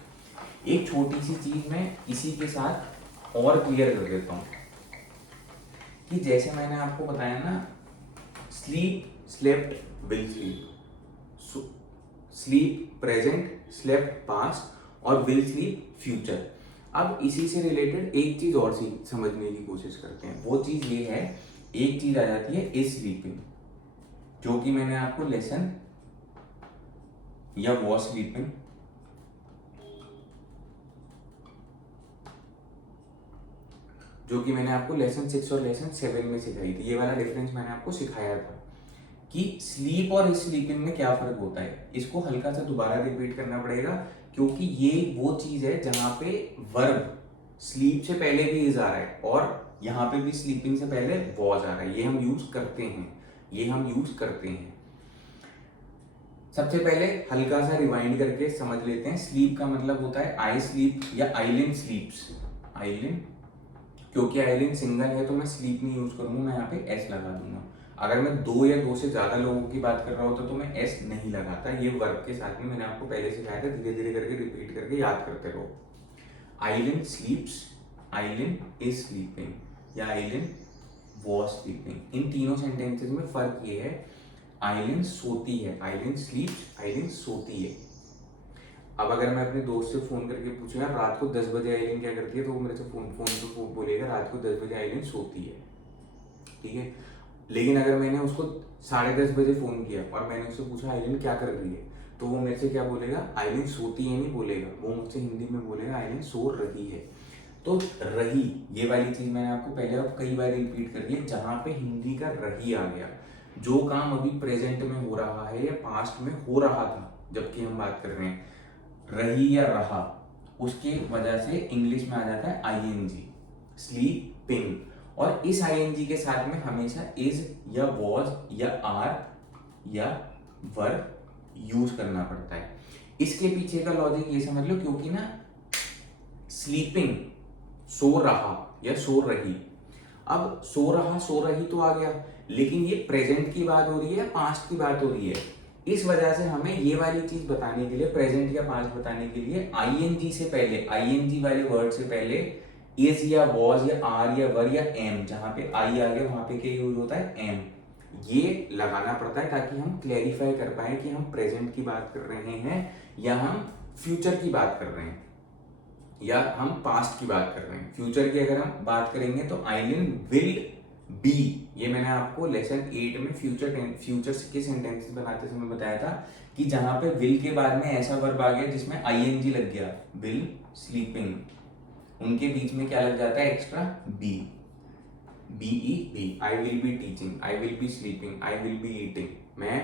एक छोटी सी चीज मैं इसी के साथ और क्लियर कर देता हूं कि जैसे मैंने आपको बताया ना, sleep, slept, will sleep, sleep present, slept past और विल स्लीप फ्यूचर। अब इसी से रिलेटेड एक चीज और सी समझने की कोशिश करते हैं। वो चीज ये है, एक चीज आ जाती है इज स्लीपिंग, जो कि मैंने आपको लेसन या वॉज स्लीपिंग, जो कि मैंने आपको लेसन 6 और लेसन 7 में सिखाई थी। ये वाला डिफरेंस मैंने आपको सिखाया था कि स्लीप और स्लीपिंग में क्या फर्क होता है। इसको हल्का सा दोबारा रिपीट करना पड़ेगा, क्योंकि ये वो चीज है जहां पे वर्ब स्लीप से पहले भी इज आ रहा है और यहाँ पे भी स्लीपिंग से पहले वॉज आ रहा है। ये हम यूज करते हैं, ये हम यूज करते हैं। सबसे पहले हल्का सा रिवाइंड करके समझ लेते हैं। स्लीप का मतलब होता है आई स्लीप या आइलिन स्लीप्स। आइलिन, क्योंकि आइलिन सिंगल है तो मैं स्लीप नहीं यूज करूंगा, मैं यहाँ पे एस लगा दूंगा। अगर मैं 2 या 2 से ज्यादा लोगों की बात कर रहा होता तो मैं एस नहीं लगाता। ये वर्ब के साथ में मैंने आपको पहले सिखाया था, धीरे धीरे करके रिपीट करके याद करते रहो। आइलिन स्लीप्स, आइलिन इज स्लीपिंग या आइलिन वॉज स्लीपिंग। इन तीनों सेंटेंसेस में फर्क ये है, आइलिन सोती है, आइलिन स्लीप्स, आइलिन सोती है। अब अगर मैं अपने दोस्त से फोन करके पूछूं यार रात को 10 बजे आइलिन क्या करती है, तो वो मेरे से फोन पे बोलेगा रात को 10 बजे आइलिन सोती है, ठीक है। लेकिन अगर मैंने उसको 10:30 बजे फोन किया और मैंने उससे पूछा आइलिन क्या कर रही है, तो वो मेरे से क्या बोलेगा, आइलिन सोती है नहीं बोलेगा, वो मुझसे हिंदी में बोलेगा आइलिन सो रही है। तो रही, ये वाली चीज मैंने आपको पहले और कई बार रिपीट कर दी है। जहां पे हिंदी का रही आ गया, जो काम अभी प्रेजेंट में हो रहा है या पास्ट में हो रहा था, जबकि हम बात कर रहे हैं रही या रहा, उसके वजह से इंग्लिश में आ जाता है आईएनजी, स्लीपिंग। और इस आईएनजी के साथ में हमेशा इज या वॉज या आर या वर यूज करना पड़ता है। इसके पीछे का लॉजिक ये समझ लो, क्योंकि ना स्लीपिंग सो रहा या सो रही, अब सो रहा सो रही तो आ गया, लेकिन ये प्रेजेंट की बात हो रही है, पास्ट की बात हो रही है। इस वजह से हमें ये वाली चीज बताने के लिए, प्रेजेंट या पास्ट बताने के लिए आईएनजी से पहले, आईएनजी वाले वर्ड से पहले इज या वॉज या आर या वर या एम, जहां पे आई आ गया वहां पे क्या यूज होता है, एम, ये लगाना पड़ता है ताकि हम क्लैरिफाई कर पाए कि हम प्रेजेंट की बात कर रहे हैं या हम फ्यूचर की बात कर रहे हैं। या हम पास्ट की बात कर रहे हैं। फ्यूचर की अगर हम बात करेंगे तो आइलिन विल बी, ये मैंने आपको लेसन 8 में फ्यूचर के सेंटेंसेस बनाते समय बताया था कि जहां पे विल के बाद में ऐसा वर्ब आ गया जिसमें आईएनजी लग गया, विल स्लीपिंग, उनके बीच में क्या लग जाता है extra, be, be be. I will be teaching, I will be sleeping, I will be eating, मैं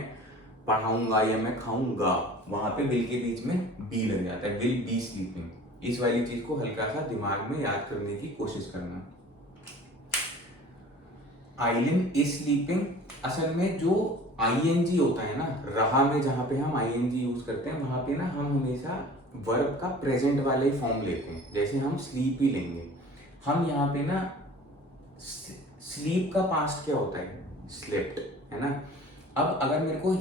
पढ़ाऊंगा या मैं खाऊंगा, वहां पे विल के बीच में बी लग जाता है, विल बी स्लीपिंग। इस वाली चीज को हल्का सा दिमाग में याद करने की कोशिश करना। आइलिन इज स्लीपिंग, असल में जो आईएनजी होता है ना, रहा में जहां पे हम आईएनजी यूज करते हैं वहां पे ना हम हमेशा वर्ब का प्रेजेंट वाले फॉर्म लेते हैं। जैसे हम स्लीप ही लेंगे, हम यहाँ पे ना स्लीप का पास्ट क्या होता है, स्लेप्ट, है ना। अब अगर मेरे को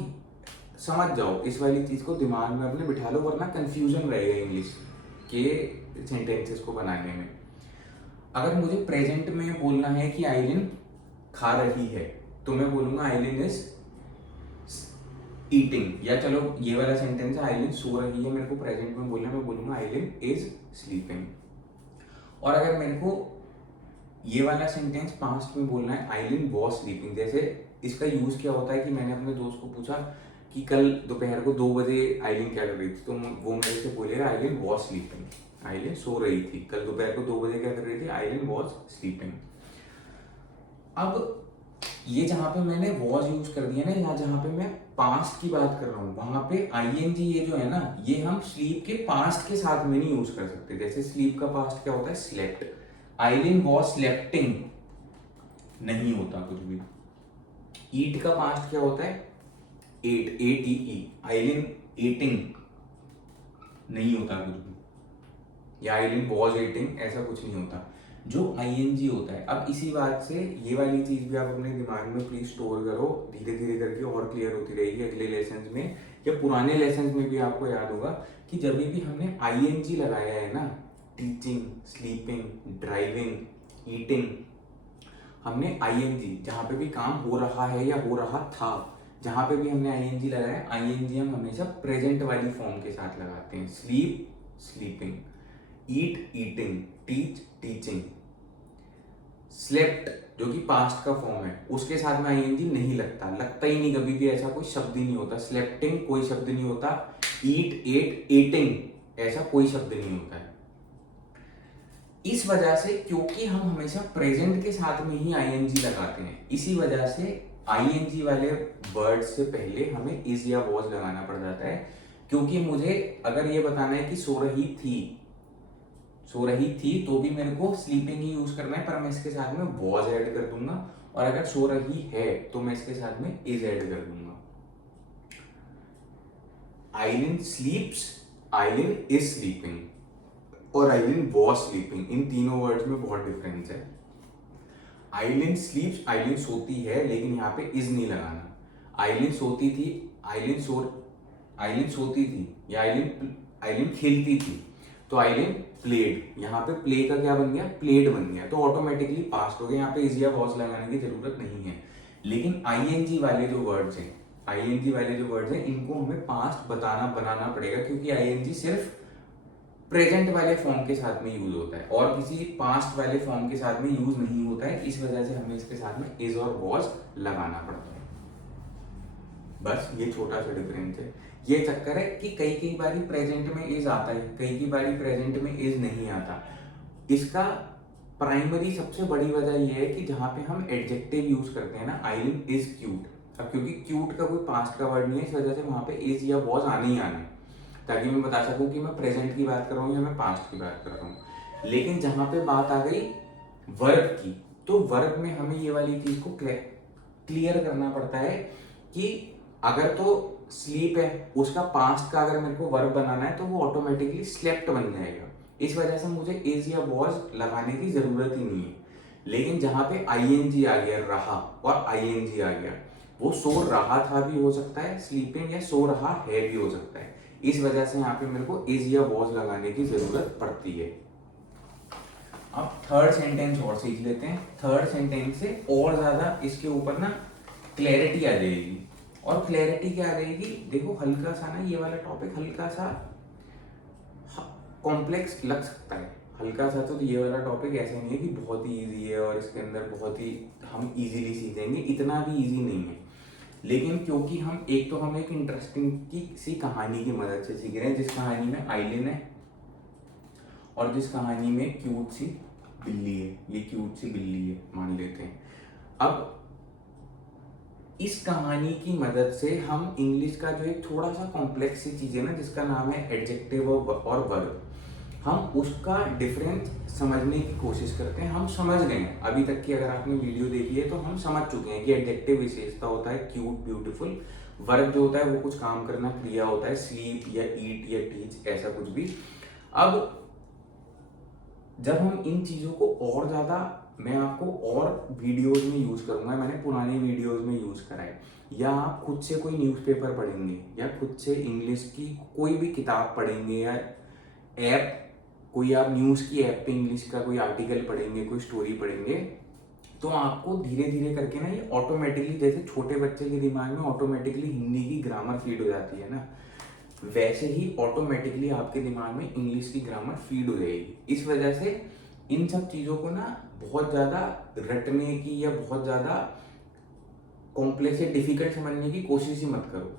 समझ जाओ, इस वाली चीज को दिमाग में अपने बिठा लो, वरना कंफ्यूजन रहेगा इंग्लिश के सेंटेंसेस को बनाने में। अगर मुझे प्रेजेंट में बोलना है कि आइलिन खा रही है, तो मैं बोलूंगा आइलिन इज ईटिंग, या चलो ये वाला सेंटेंस है आइलिन सो रही है, मेरे को प्रेजेंट में बोलना है, मैं बोलूंगा आइलिन इज स्लीपिंग। और अगर मेरे को ये वाला सेंटेंस पास्ट में बोलना है, आइलिन वॉज स्लीपिंग। जैसे इसका यूज क्या होता है कि मैंने अपने दोस्त को पूछा कि कल दोपहर को 2 बजे आइलिन क्या कर रही थी, तो वो मेरे से बोलेगा आइलिन वॉज स्लीपिंग, आइलिन सो रही थी, कल दोपहर को 2 बजे क्या कर रही थी, आइलिन वॉज स्लीपिंग। अब ये जहां पे मैंने वॉज यूज कर दिया ना, या जहां पे मैं पास्ट की बात कर रहा हूं, वहां पे आईएनजी ये जो है ना, ये हम स्लीप के पास्ट के साथ में नहीं यूज कर सकते। जैसे स्लीप का पास्ट क्या होता है, स्लेप्ट, आइलिन वॉज स्लेप्टिंग नहीं होता कुछ भी। ईट का पास्ट क्या होता है, एट, एटीई, आइलिन एटिंग नहीं होता कुछ भी, या आइलिन वॉज एटिंग, ऐसा कुछ नहीं होता जो आईएनजी होता है। अब इसी बात से ये वाली चीज भी आप अपने दिमाग में प्लीज स्टोर करो, धीरे धीरे करके और क्लियर होती रहेगी अगले लेसन में, या पुराने लेसन में भी आपको याद होगा कि जब भी हमने आईएनजी लगाया है ना, टीचिंग, स्लीपिंग, ड्राइविंग, ईटिंग, हमने आईएनजी जहां पे भी काम हो रहा है या हो रहा था, जहां पे भी हमने आईएनजी लगाया, आईएनजी हम हमेशा प्रेजेंट वाली फॉर्म के साथ लगाते हैं। स्लीप, स्लीपिंग, ईट, ईटिंग, टीच, टीचिंग, स्लेप्ट जो कि पास्ट का फॉर्म है, उसके साथ में आईएनजी नहीं लगता ही नहीं, कभी भी ऐसा कोई शब्द ही नहीं होता। स्लेप्टिंग कोई शब्द नहीं होता, ईट, एट, एटिंग ऐसा कोई शब्द नहीं होता है। इस वजह से, क्योंकि हम हमेशा प्रेजेंट के साथ में ही आईएनजी लगाते हैं, इसी वजह से आईएनजी वाले वर्ड से पहले हमें इज या वॉज लगाना पड़ जाता है। क्योंकि मुझे अगर ये बताना है कि सो रही थी तो भी मेरे को स्लीपिंग ही यूज करना है, पर मैं इसके साथ में वॉज ऐड कर दूंगा। और अगर सो रही है तो मैं इसके साथ में इज ऐड कर दूंगा। आइलिन स्लीप्स, आइलिन इज स्लीपिंग और आइलिन वॉज स्लीपिंग, इन तीनों वर्ड्स में बहुत डिफरेंस है। आइलिन स्लीप्स, आइलिन सोती है, लेकिन यहाँ पे इज नहीं लगाना। आइलिन सोती थी, आइलिन सोती थी, या आइलिन खेलती थी, तो आइलिन प्लेड, यहाँ पे प्ले का क्या बन गया, प्लेड बन गया, तो ऑटोमेटिकली पास्ट हो गया, यहाँ पे इज या वॉज लगाने की जरूरत नहीं है। लेकिन आईएनजी वाले जो वर्ड्स हैं, इनको हमें पास्ट बनाना पड़ेगा, क्योंकि आईएनजी सिर्फ प्रेजेंट वाले फॉर्म के साथ में यूज होता है और किसी पास्ट वाले फॉर्म के साथ में यूज नहीं होता है। इस वजह से हमें इसके साथ में इज और वॉज लगाना पड़ता है। बस ये छोटा सा डिफरेंस है। ये चक्कर है कि कई बारी प्रेजेंट में इज आता है, कई बारी प्रेजेंट में इज नहीं आता। इसका प्राइमरी सबसे बड़ी वजह यह है कि जहां पे हम एडजेक्टिव यूज करते हैं ना, आइलिन इज क्यूट, अब क्योंकि क्यूट का कोई पास्ट का वर्ड नहीं है, इस वजह से वहां पे इज या वॉज आने ही आने, ताकि मैं बता सकूं कि मैं प्रेजेंट की बात कर रहा हूँ या मैं पास्ट की बात कर रहा हूँ। लेकिन जहां पे बात आ गई वर्ब की, तो वर्ब में हमें ये वाली चीज को क्लियर करना पड़ता है कि अगर तो स्लीप है, उसका पास्ट का अगर मेरे को वर्ब बनाना है तो वो ऑटोमेटिकली स्लेप्ट बन जाएगा। इस वजह से मुझे इज या वॉज लगाने की जरूरत ही नहीं है। लेकिन जहां पे आईएनजी आ गया, रहा और आईएनजी आ गया, वो सो रहा था भी हो सकता है, स्लीपिंग या सो रहा है भी हो सकता है। इस वजह से यहाँ पे मेरे को इज या वॉज लगाने की जरूरत पड़ती है। अब थर्ड सेंटेंस और सीख लेते हैं। थर्ड सेंटेंस से और ज्यादा इसके ऊपर ना क्लैरिटी आ जाएगी। और क्लैरिटी क्या आ जाएगी, देखो हल्का सा ना ये वाला टॉपिक हल्का सा कॉम्प्लेक्स लग सकता है हल्का सा, तो ये वाला टॉपिक ऐसा नहीं है कि बहुत ही ईजी है और इसके अंदर बहुत ही हम इजीली सीखेंगे, इतना भी ईजी नहीं है। लेकिन क्योंकि हम एक इंटरेस्टिंग की सी कहानी की मदद से सीख रहे हैं, जिस कहानी में आइलिन है और जिस कहानी में क्यूट सी बिल्ली है, ये क्यूट सी बिल्ली है मान लेते हैं। अब इस कहानी की मदद से हम इंग्लिश का जो एक थोड़ा सा कॉम्प्लेक्स सी चीज़ है ना, जिसका नाम है एडजेक्टिव और वर्ब, हम उसका डिफरेंस समझने की कोशिश करते हैं। हम समझ गए हैं अभी तक की, अगर आपने वीडियो देखी है तो हम समझ चुके हैं कि एडजेक्टिव विशेषता होता है क्यूट ब्यूटीफुल, वर्ब जो होता है वो कुछ काम करना, क्रिया होता है स्लीप या ईट या टीच, ऐसा कुछ भी। अब जब हम इन चीज़ों को और ज़्यादा, मैं आपको और वीडियोस में यूज़ करूँगा, मैंने पुरानी वीडियोस में यूज़ करा है, या आप खुद से कोई न्यूज़पेपर पढ़ेंगे या खुद से इंग्लिश की कोई भी किताब पढ़ेंगे या ऐप, कोई आप न्यूज़ की ऐप पे इंग्लिश का कोई आर्टिकल पढ़ेंगे, कोई स्टोरी पढ़ेंगे, तो आपको धीरे धीरे करके ना ये ऑटोमेटिकली, जैसे छोटे बच्चे के दिमाग में ऑटोमेटिकली हिंदी की ग्रामर फीड हो जाती है ना, वैसे ही ऑटोमेटिकली आपके दिमाग में इंग्लिश की ग्रामर फीड हो जाएगी। इस वजह से इन सब चीज़ों को ना बहुत ज़्यादा रटने की या बहुत ज़्यादा कॉम्प्लेक्स या डिफिकल्ट समझने की कोशिश ही मत करो।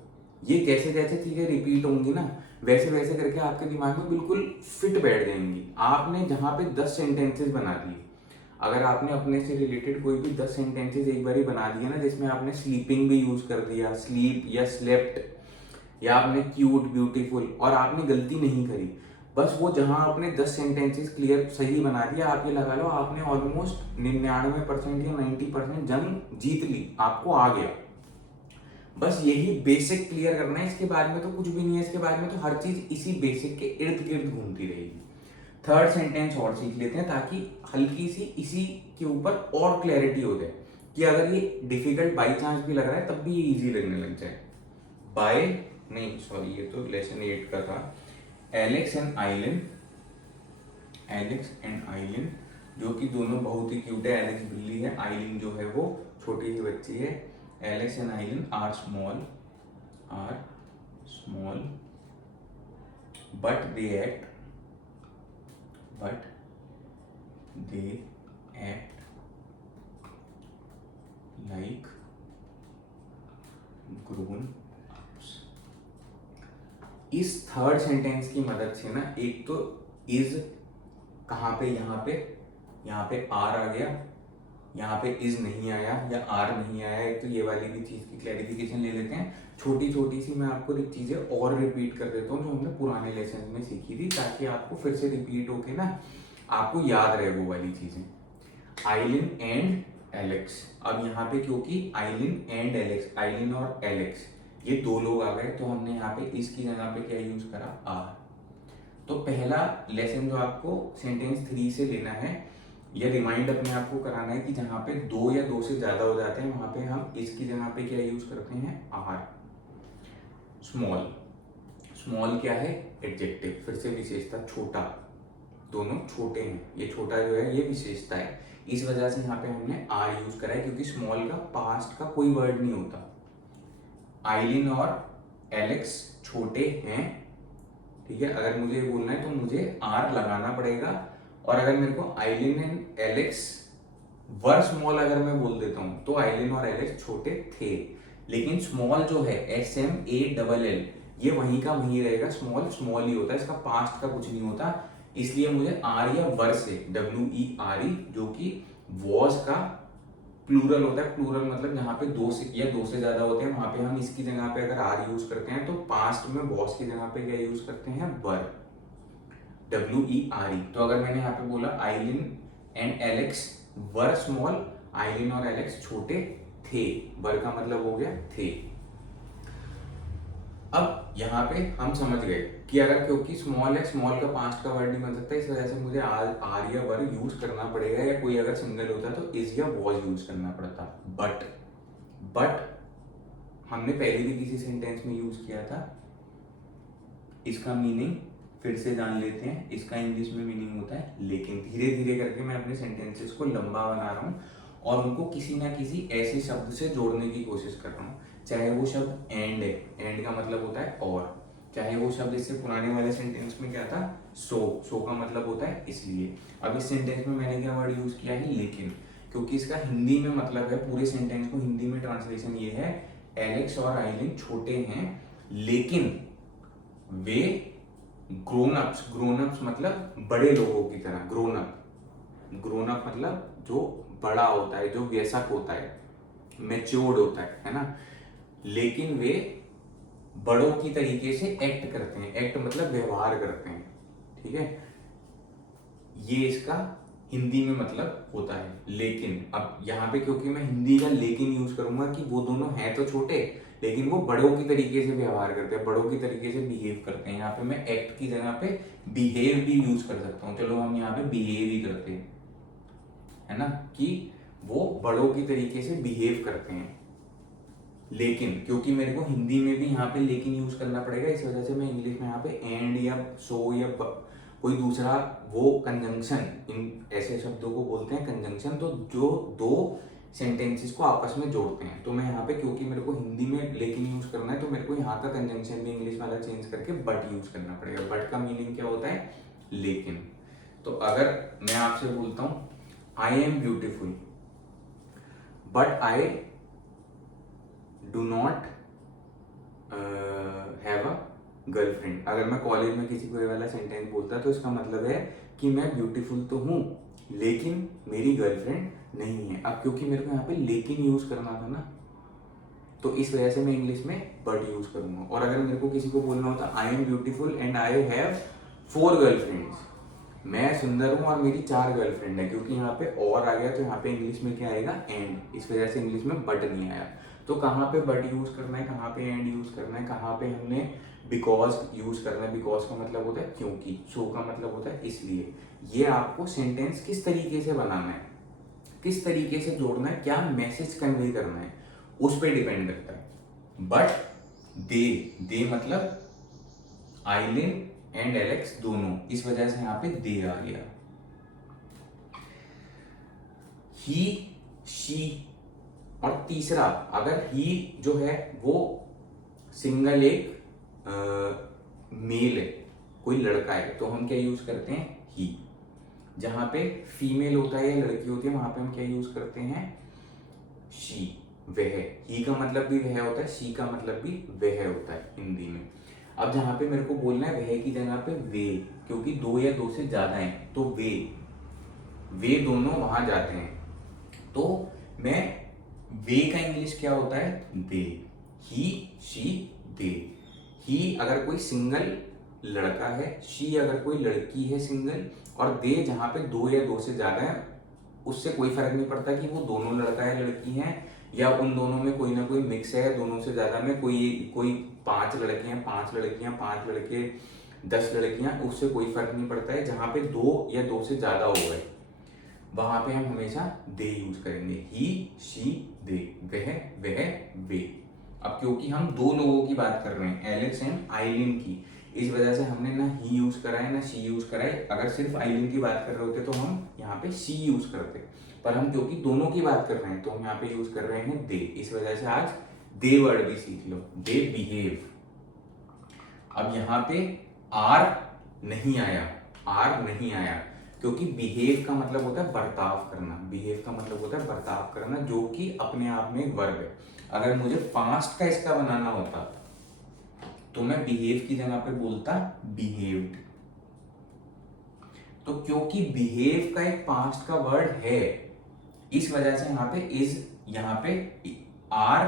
ये जैसे जैसे चीज़ें रिपीट होंगी ना, वैसे वैसे करके आपके दिमाग में बिल्कुल फिट बैठ जाएंगी। आपने जहाँ पे 10 सेंटेंसेस बना दिए, अगर आपने अपने से रिलेटेड कोई भी 10 सेंटेंसेस एक बार ही बना दिए ना, जिसमें आपने स्लीपिंग भी यूज़ कर दिया, स्लीप या स्लेप्ट, या आपने क्यूट ब्यूटीफुल, और आपने गलती नहीं करी, बस वो जहां आपने 10 सेंटेंसेस क्लियर सही बना दिया, आप ये लगा लो आपने ऑलमोस्ट 99% या 90% जंग जीत ली, आपको आ गया। बस यही बेसिक क्लियर करना है, इसके बाद में तो कुछ भी नहीं है, इसके बाद में तो हर चीज इसी बेसिक के इर्द गिर्द घूमती रहेगी। थर्ड सेंटेंस और सीख लेते हैं ताकि हल्की सी इसी के ऊपर और क्लैरिटी हो जाए, कि अगर ये डिफिकल्ट बाई चांस भी लग रहा है तब भी ये इजी लगने लग जाए। बाय नहीं सॉरी, ये तो लेसन 8 का था। एलेक्स एंड आइलिन, एलेक्स एंड आइलिन जो कि दोनों बहुत ही क्यूट है। एलेक्स बिल्ली है, आइलिन जो है वो छोटी सी बच्ची है। Alex and Ailin are small but they act like grown. इस थर्ड सेंटेंस की मदद से ना, एक तो इज कहाँ पे, यहाँ पे आर आ गया, यहाँ पे इज नहीं आया या आर नहीं आया, एक तो ये वाली भी चीज की क्लैरिफिकेशन ले लेते हैं। छोटी छोटी सी मैं आपको चीजें और रिपीट कर देता हूँ जो हमने पुराने लेसन में सीखी थी, ताकि आपको फिर से रिपीट होके ना आपको याद रहे वो वाली चीजें। आइलिन एंड एलेक्स, अब यहाँ पे क्योंकि आइलिन एंड एलेक्स, आइलिन और एलेक्स ये दो लोग आ गए, तो हमने यहाँ पे इसकी जगह पे क्या यूज करा, आर। तो पहला लेसन जो आपको सेंटेंस 3 से लेना है, या रिमाइंड अपने आप को कराना है कि जहाँ पे 2 या 2 से ज्यादा हो जाते हैं, वहां पे हम इसकी जगह पे क्या यूज करते हैं, आर। स्मॉल, स्मॉल क्या है, एडजेक्टिव, फिर से विशेषता, छोटा, दोनों छोटे हैं, ये छोटा जो है ये विशेषता है, इस वजह से यहाँ पे हमने आर यूज करा है, क्योंकि स्मॉल का पास्ट का कोई वर्ड नहीं होता। आइलिन और एलेक्स छोटे हैं, ठीक है, अगर मुझे बोलना है तो मुझे आर लगाना पड़ेगा, और अगर मेरे को आइलिन एंड एलेक्स वर स्मॉल अगर मैं बोल देता हूं तो आइलिन और एलेक्स छोटे थे। लेकिन स्मॉल जो है SMALL ये वहीं का वहीं रहेगा, स्मॉल स्मॉल ही होता है, इसका पास्ट का कुछ नहीं होता, इसलिए मुझे आर या वर से WERE जो कि वॉज का प्लूरल होता है, प्लूरल मतलब जहाँ पे 2 से या 2 से ज्यादा होते हैं, वहां पे हम इसकी जगह पे अगर आर यूज करते हैं तो पास्ट में वॉज की जगह पे क्या यूज करते हैं, वर, WERE। तो अगर मैंने यहाँ पे बोला आइलिन एंड एलेक्स वर स्मॉल, आइलिन और एलेक्स छोटे थे, वर का मतलब हो गया थे। अब यहाँ पे हम समझ गए कि अगर क्योंकि स्मॉल है, स्मॉल का पास्ट का वर्ड नहीं बन सकता, इस वजह से मुझे आर या वर यूज करना पड़ेगा, या कोई अगर सिंगल होता तो इज या वॉज यूज करना पड़ता। बट हमने पहले भी किसी सेंटेंस में यूज किया था, इसका मीनिंग फिर से जान लेते हैं। इसका इंग्लिश में मीनिंग होता है लेकिन। धीरे धीरे करके मैं अपने सेंटेंसेस को लंबा बना रहा हूँ और उनको किसी ना किसी ऐसे शब्द से जोड़ने की कोशिश कर रहा हूँ, चाहे वो शब्द एंड है, एंड का मतलब होता है और, चाहे वो शब्द इससे पुराने वाले सेंटेंस में क्या था, सो का मतलब होता है इसलिए। अब इस सेंटेंस में मैंने क्या वर्ड यूज किया है, लेकिन, क्योंकि इसका हिंदी में मतलब है, पूरे सेंटेंस को हिंदी में ट्रांसलेशन ये है, एलेक्स और आइलिन छोटे हैं लेकिन वे ग्रोन अप्स मतलब बड़े लोगों की तरह, ग्रोन अप मतलब जो बड़ा होता है, जो वयस्क होता है, मैच्योर्ड होता है ना, लेकिन वे बड़ों की तरीके से एक्ट करते हैं, एक्ट मतलब व्यवहार करते हैं, ठीक है। ये इसका हिंदी में मतलब होता है लेकिन। अब यहाँ पे क्योंकि मैं हिंदी का लेकिन यूज करूंगा कि वो दोनों हैं तो छोटे लेकिन वो बड़ों की तरीके से व्यवहार करते हैं, बड़ों की तरीके से बिहेव करते हैं। यहाँ पे मैं एक्ट की जगह पे बिहेव भी यूज कर सकता हूँ, चलो हम यहाँ पे बिहेव ही करते हैं, है ना, कि वो बड़ों की तरीके से बिहेव करते हैं। लेकिन क्योंकि मेरे को हिंदी में भी यहाँ पे लेकिन यूज करना पड़ेगा, इस वजह से मैं इंग्लिश में यहाँ पे एंड या सो या कोई दूसरा वो कंजंक्शन, इन ऐसे शब्दों को बोलते हैं कंजंक्शन, तो जो दो सेंटेंसेस को आपस में जोड़ते हैं। तो मैं यहाँ पे क्योंकि मेरे को हिंदी में लेकिन यूज करना है तो मेरे को यहाँ का कंजंक्शन भी इंग्लिश वाला चेंज करके बट यूज करना पड़ेगा। बट का मीनिंग क्या होता है, लेकिन। तो अगर मैं आपसे बोलता हूँ I M beautiful but I do not have a girlfriend, अगर मैं कॉलेज में किसी को ये वाला सेंटेंस बोलता तो इसका मतलब है कि मैं ब्यूटीफुल तो हूँ लेकिन मेरी गर्लफ्रेंड नहीं है। अब क्योंकि मेरे को यहाँ पे लेकिन यूज करना था ना, तो इस वजह से मैं इंग्लिश में बट यूज करूंगा। और अगर मेरे को किसी को बोलना होता आई am beautiful and I have 4 girlfriends, मैं सुंदर हूँ और मेरी 4 गर्लफ्रेंड है, क्योंकि यहाँ पे और आ गया तो यहाँ पे इंग्लिश में क्या आएगा, एंड, इस वजह से इंग्लिश में बट नहीं आया। तो कहाँ पे बट यूज करना है, कहाँ पे एंड यूज करना है, कहाँ पे हमने बिकॉज यूज करना है, बिकॉज का मतलब होता है क्योंकि, सो का मतलब होता है इसलिए। ये आपको सेंटेंस किस तरीके से बनाना है, किस तरीके से जोड़ना है, क्या मैसेज कन्वे करना है, उस पर डिपेंड करता है। बट दे मतलब आइलिन एंड एलेक्स दोनों, इस वजह से यहाँ पे दे आ गया। ही, शी, और तीसरा अगर ही जो है वो सिंगल एक मेल है, कोई लड़का है, तो हम क्या यूज करते हैं, ही। जहां पे फीमेल होता है या लड़की होती है वहां पे हम क्या यूज करते हैं, शी, वह। ही का मतलब भी वह होता है, शी का मतलब भी वह होता है हिंदी में। अब जहां पे मेरे को बोलना है वह की जगह पे वे, क्योंकि 2 या 2 से ज्यादा हैं तो वे दोनों वहां जाते हैं, तो मैं वे का इंग्लिश क्या होता है, दे। ही, शी, दे। ही अगर कोई सिंगल लड़का है, शी अगर कोई लड़की है सिंगल, और दे जहां पे 2 या 2 से ज्यादा है, उससे कोई फर्क नहीं पड़ता कि वो दोनों लड़का या लड़की हैं या उन दोनों में कोई ना कोई मिक्स है, दोनों से ज्यादा में कोई 5 लड़के हैं, 5 लड़कियां, 5 लड़के, 10 लड़कियां, उससे कोई फर्क नहीं पड़ता है। जहां पे 2 या 2 से ज्यादा हो गए वहां पे हम हमेशा दे यूज करेंगे, ही, शी, दे, वह, वे। अब क्योंकि हम 2 लोगों की बात कर रहे हैं, एलेक्स एंड आइलिन की, इस वजह से हमने ना ही यूज करा है ना शी यूज करा है। अगर सिर्फ आइलिन की बात कर रहे होते तो हम यहाँ पे शी यूज करते, पर हम क्योंकि दोनों की बात कर रहे हैं तो हम यहाँ पे यूज कर रहे हैं दे, इस वजह से आज दे वर्ड भी सीख लो, दे बिहेव। अब यहाँ पे आर नहीं आया, क्योंकि बिहेव का मतलब होता है बर्ताव करना, बिहेव का मतलब होता है बर्ताव करना, जो कि अपने आप में एक वर्ब है। अगर मुझे पास्ट का इसका बनाना होता तो मैं बिहेव की जगह पे बोलता बिहेव्ड। तो क्योंकि बिहेव का एक पास्ट का वर्ड है, इस वजह से यहाँ पे आर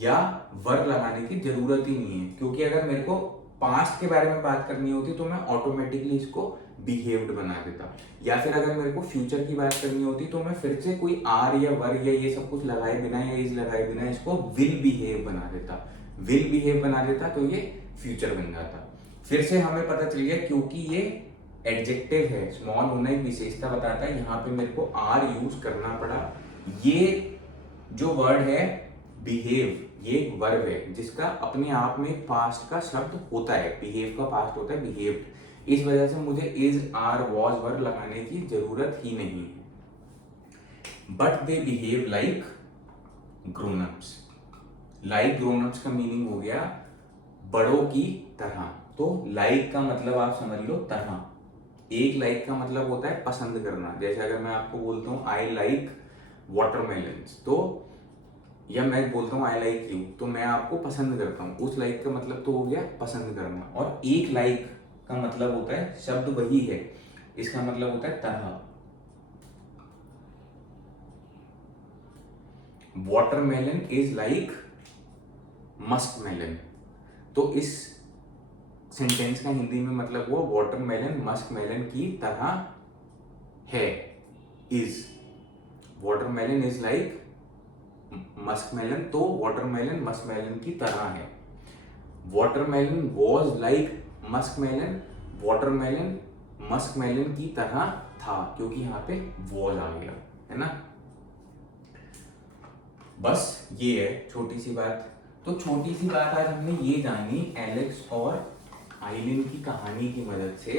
या वर्ब लगाने की जरूरत ही नहीं है, क्योंकि अगर मेरे को पास्ट के बारे में बात करनी होती तो मैं ऑटोमेटिकली इसको बिहेव्ड बना देता, या फिर अगर मेरे को फ्यूचर की बात करनी होती तो मैं फिर से कोई आर या वर या ये सब कुछ लगाए बिना या इज लगाए बिना इसको विल बिहेव बना देता, तो ये फ्यूचर बन जाता। फिर से हमें पता चल गया क्योंकि ये एडजेक्टिव है, स्मॉल होना एक विशेषता बताता है, यहाँ पे मेरे को आर यूज करना पड़ा। ये जो वर्ड है बिहेव, ये एक वर्ब है जिसका अपने आप में पास्ट का शब्द होता है, बिहेव का पास्ट होता है बिहेव्ड, इस वजह से मुझे इज, आर, वॉज, वर लगाने की जरूरत ही नहीं है। But they behave like grown ups. Like grown ups का मीनिंग हो गया बड़ों की तरह। तो लाइक का मतलब आप समझ लो तरह। एक लाइक का मतलब होता है पसंद करना। जैसे अगर मैं आपको बोलता हूँ आई लाइक वाटरमेलन्स, तो या मैं बोलता हूँ आई लाइक यू, तो मैं आपको पसंद करता हूँ। उस लाइक का मतलब तो हो गया पसंद करना। और एक लाइक का मतलब होता है, शब्द वही है, इसका मतलब होता है तरह। Watermelon is like muskmelon. तो इस सेंटेंस का हिंदी में मतलब हुआ वाटरमेलन मस्क मेलन की तरह है। Is watermelon is like muskmelon, तो वाटरमेलन मस्कमेलन की तरह है। Watermelon was like muskmelon, watermelon muskmelon की तरह था, क्योंकि यहाँ पे वॉज आ गया है ना। बस ये है छोटी सी बात। तो छोटी सी बात आज हमने ये जानी एलेक्स और आइलिन की कहानी की मदद से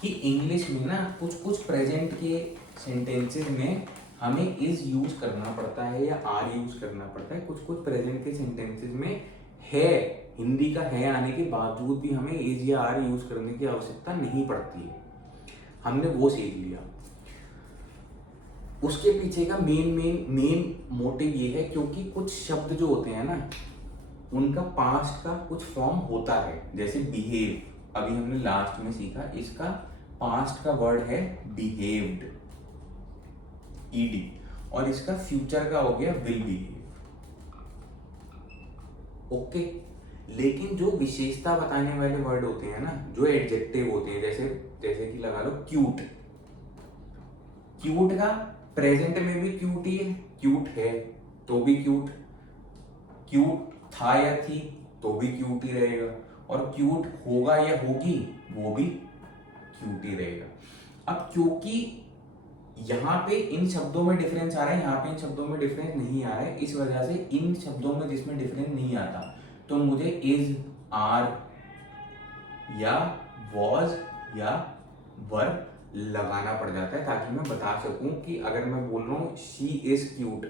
कि इंग्लिश में ना कुछ कुछ प्रेजेंट के सेंटेंसेस में हमें इज यूज करना पड़ता है या आर यूज करना पड़ता है। कुछ कुछ प्रेजेंट के सेंटेंसेस में है, हिंदी का है आने के बावजूद भी हमें इज या आर यूज करने की आवश्यकता नहीं पड़ती है। हमने वो सीख लिया। उसके पीछे का मेन मोटिव ये है क्योंकि कुछ शब्द जो होते हैं ना उनका पास्ट का कुछ फॉर्म होता है। जैसे बिहेव, अभी हमने लास्ट में सीखा, इसका पास्ट का वर्ड है बिहेव्ड, ईडी, और इसका फ्यूचर का हो गया विल बिहेव। ओके, लेकिन जो विशेषता बताने वाले वर्ड होते हैं ना, जो एडजेक्टिव होते हैं, जैसे जैसे कि लगा लो क्यूट। क्यूट का प्रेजेंट में भी क्यूट ही है, क्यूट है तो भी क्यूट, क्यूट था या थी तो भी क्यूट ही रहेगा, और क्यूट होगा या होगी वो भी क्यूट ही रहेगा। अब क्योंकि यहाँ पे इन शब्दों में डिफरेंस आ रहा है, यहाँ पे इन शब्दों में डिफरेंस नहीं आ रहा है, इस वजह से इन शब्दों में जिसमें डिफरेंस नहीं आता तो मुझे इज, आर या वॉज या वर लगाना पड़ जाता है, ताकि मैं बता सकूं कि अगर मैं बोल रहा हूँ शी इज क्यूट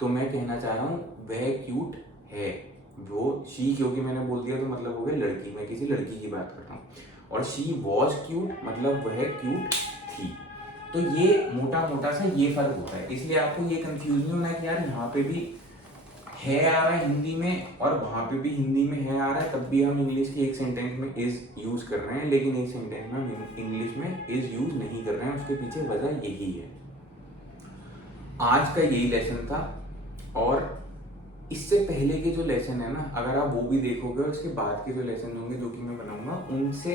तो मैं कहना चाह रहा हूँ वह क्यूट है। वो शी क्योंकि मैंने बोल दिया तो मतलब हो गया लड़की, मैं किसी लड़की की बात कर रहा हूँ। और शी वॉज क्यूट मतलब वह क्यूट थी। तो ये मोटा मोटा सा ये फर्क होता है। इसलिए आपको ये कंफ्यूज नहीं होना कि यार यहाँ पे भी है आ रहा है हिंदी में और वहां पे भी हिंदी में है आ रहा है, तब भी हम इंग्लिश के एक सेंटेंस में इज यूज कर रहे हैं, लेकिन एक सेंटेंस में हम इंग्लिश में इज यूज नहीं कर रहे हैं। उसके पीछे वजह यही है। आज का यही लेसन था। और इससे पहले के जो लेसन है ना, अगर आप वो भी देखोगे और इसके बाद के जो लेसन होंगे जो कि मैं बनाऊंगा, उनसे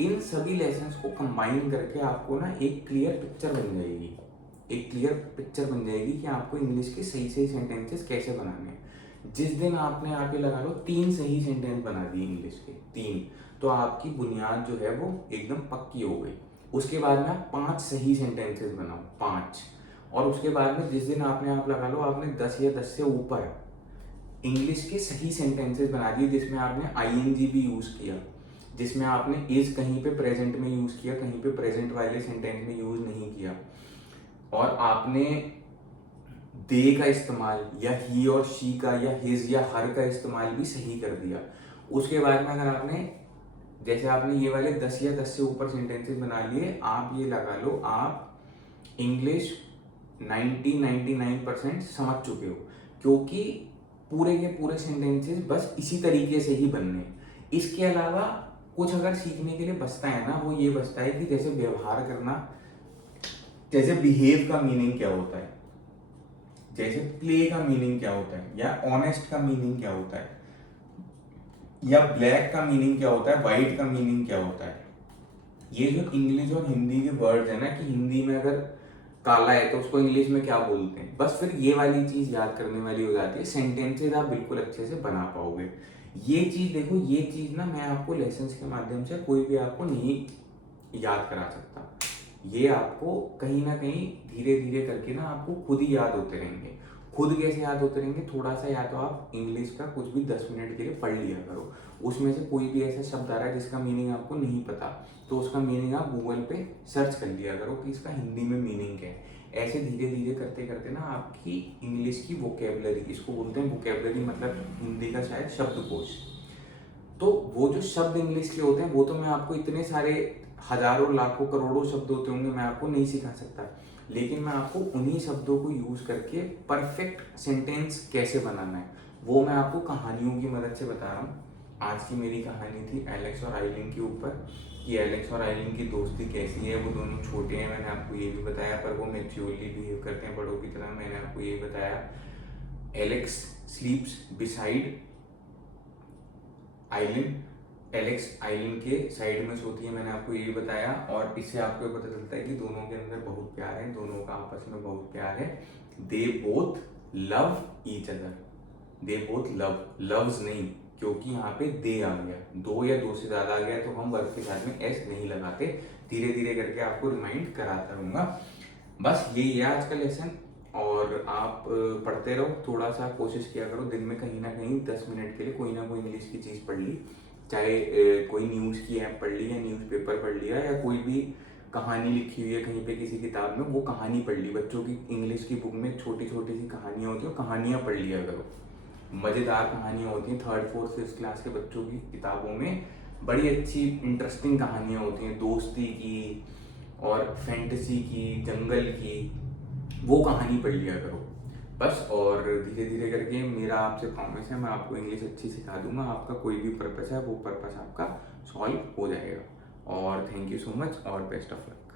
इन सभी लेसन्स को कंबाइन करके आपको ना एक क्लियर पिक्चर बन जाएगी। एक क्लियर पिक्चर बन जाएगी कि आपको इंग्लिश के सही सही सेंटेंसेस कैसे बनाने हैं। जिस दिन आपने यहाँ पे लगा लो 3 सही सेंटेंस बना दिए इंग्लिश के 3, तो आपकी बुनियाद जो है वो एकदम पक्की हो गई। उसके बाद में आप 5 सही सेंटेंसेस बनाओ, 5, और उसके बाद में जिस दिन आपने आप लगा लो आपने 10 या 10 से ऊपर इंग्लिश के सही सेंटेंसेस बना दिए, जिसमें आपने आईएनजी भी यूज किया, जिसमें आपने इज कहीं पे प्रेजेंट में यूज किया, कहीं पे प्रेजेंट वाले सेंटेंस में यूज नहीं किया, और आपने दे का इस्तेमाल या ही और शी का या हिज या हर का इस्तेमाल भी सही कर दिया। उसके बाद में अगर आपने जैसे आपने ये वाले 10 या 10 से ऊपर सेंटेंसेस बना लिए, आप ये लगा लो आप इंग्लिश 99% समझ चुके हो, क्योंकि पूरे के पूरे सेंटेंसेस बस इसी तरीके से ही बनने। इसके अलावा कुछ अगर सीखने के लिए बचता है ना, वो ये बचता है कि जैसे व्यवहार करना, जैसे बिहेव का मीनिंग क्या होता है, जैसे प्ले का मीनिंग क्या होता है, या ऑनेस्ट का मीनिंग क्या होता है, या ब्लैक का मीनिंग क्या होता है, व्हाइट का मीनिंग क्या होता है। ये जो इंग्लिश और हिंदी के वर्ड्स है ना, कि हिंदी में अगर काला है तो उसको इंग्लिश में क्या बोलते हैं, बस फिर ये वाली चीज याद करने वाली हो जाती है। सेंटेंसेस आप बिल्कुल अच्छे से बना पाओगे। ये चीज देखो, ये चीज ना मैं आपको लेसन्स के माध्यम से कोई भी आपको नहीं याद करा सकता। ये आपको कहीं ना कहीं धीरे धीरे करके ना आपको खुद ही याद होते रहेंगे। खुद कैसे याद होते रहेंगे, थोड़ा सा या तो आप इंग्लिश का कुछ भी 10 मिनट के लिए पढ़ लिया करो। उसमें से कोई भी ऐसा शब्द आ रहा है जिसका मीनिंग आपको नहीं पता, तो उसका मीनिंग आप गूगल पे सर्च कर लिया करो कि इसका हिंदी में मीनिंग क्या है। ऐसे धीरे धीरे करते करते ना आपकी इंग्लिश की वोकेबलरी, इसको बोलते हैं वोकेबलरी, मतलब हिंदी का शायद शब्दकोश, तो वो जो शब्द इंग्लिश के होते हैं वो तो मैं आपको इतने सारे हजारों लाखों करोड़ों शब्द होते होंगे, मैं आपको नहीं सिखा सकता, लेकिन मैं आपको उन्हीं शब्दों को यूज करके परफेक्ट सेंटेंस कैसे बनाना है वो मैं आपको कहानियों की मदद से बता रहा हूँ। आज की मेरी कहानी थी एलेक्स और आइलिन के ऊपर, कि एलेक्स और आइलिन की दोस्ती कैसी है। वो दोनों छोटे हैं, मैंने आपको ये भी बताया, पर वो मैच्योरली बिहेव करते हैं बड़ों की तरह, मैंने आपको ये बताया। एलेक्स स्लीप्स बिसाइड आइलिन, एलेक्स आइलिन के साइड में सोती है, मैंने आपको ये बताया। और इससे आपको पता चलता है कि दोनों के अंदर बहुत प्यार है, दोनों का आपस में बहुत प्यार है। They both love each other, they both love, loves नहीं, क्योंकि यहाँ पे दे आ गया, दो या दो से ज्यादा आ गया तो हम वर्ब के साथ में एस नहीं लगाते। धीरे धीरे करके आपको रिमाइंड कराता रहूंगा। बस यही है आज का लेसन। और आप पढ़ते रहो, थोड़ा सा कोशिश किया करो दिन में कहीं ना कहीं 10 मिनट के लिए कोई ना कोई इंग्लिश की चीज़ पढ़ ली, चाहे कोई न्यूज़ की ऐप पढ़ ली या न्यूज़पेपर पढ़ लिया या कोई भी कहानी लिखी हुई है कहीं पे किसी किताब में वो कहानी पढ़ ली। बच्चों की इंग्लिश की बुक में छोटी छोटी सी कहानियाँ होती हैं, कहानियाँ पढ़ लिया करो, मज़ेदार कहानियाँ होती हैं। 3rd 4th 5th क्लास के बच्चों की किताबों में बड़ी अच्छी इंटरेस्टिंग कहानियाँ होती हैं, दोस्ती की और फैंटेसी की, जंगल की, वो कहानी पढ़ लिया करो बस। और धीरे धीरे करके मेरा आपसे प्रॉमिस है, मैं आपको इंग्लिश अच्छी सिखा दूंगा। आपका कोई भी पर्पस है वो पर्पस आपका सॉल्व हो जाएगा। और थैंक यू सो मच और बेस्ट ऑफ लक।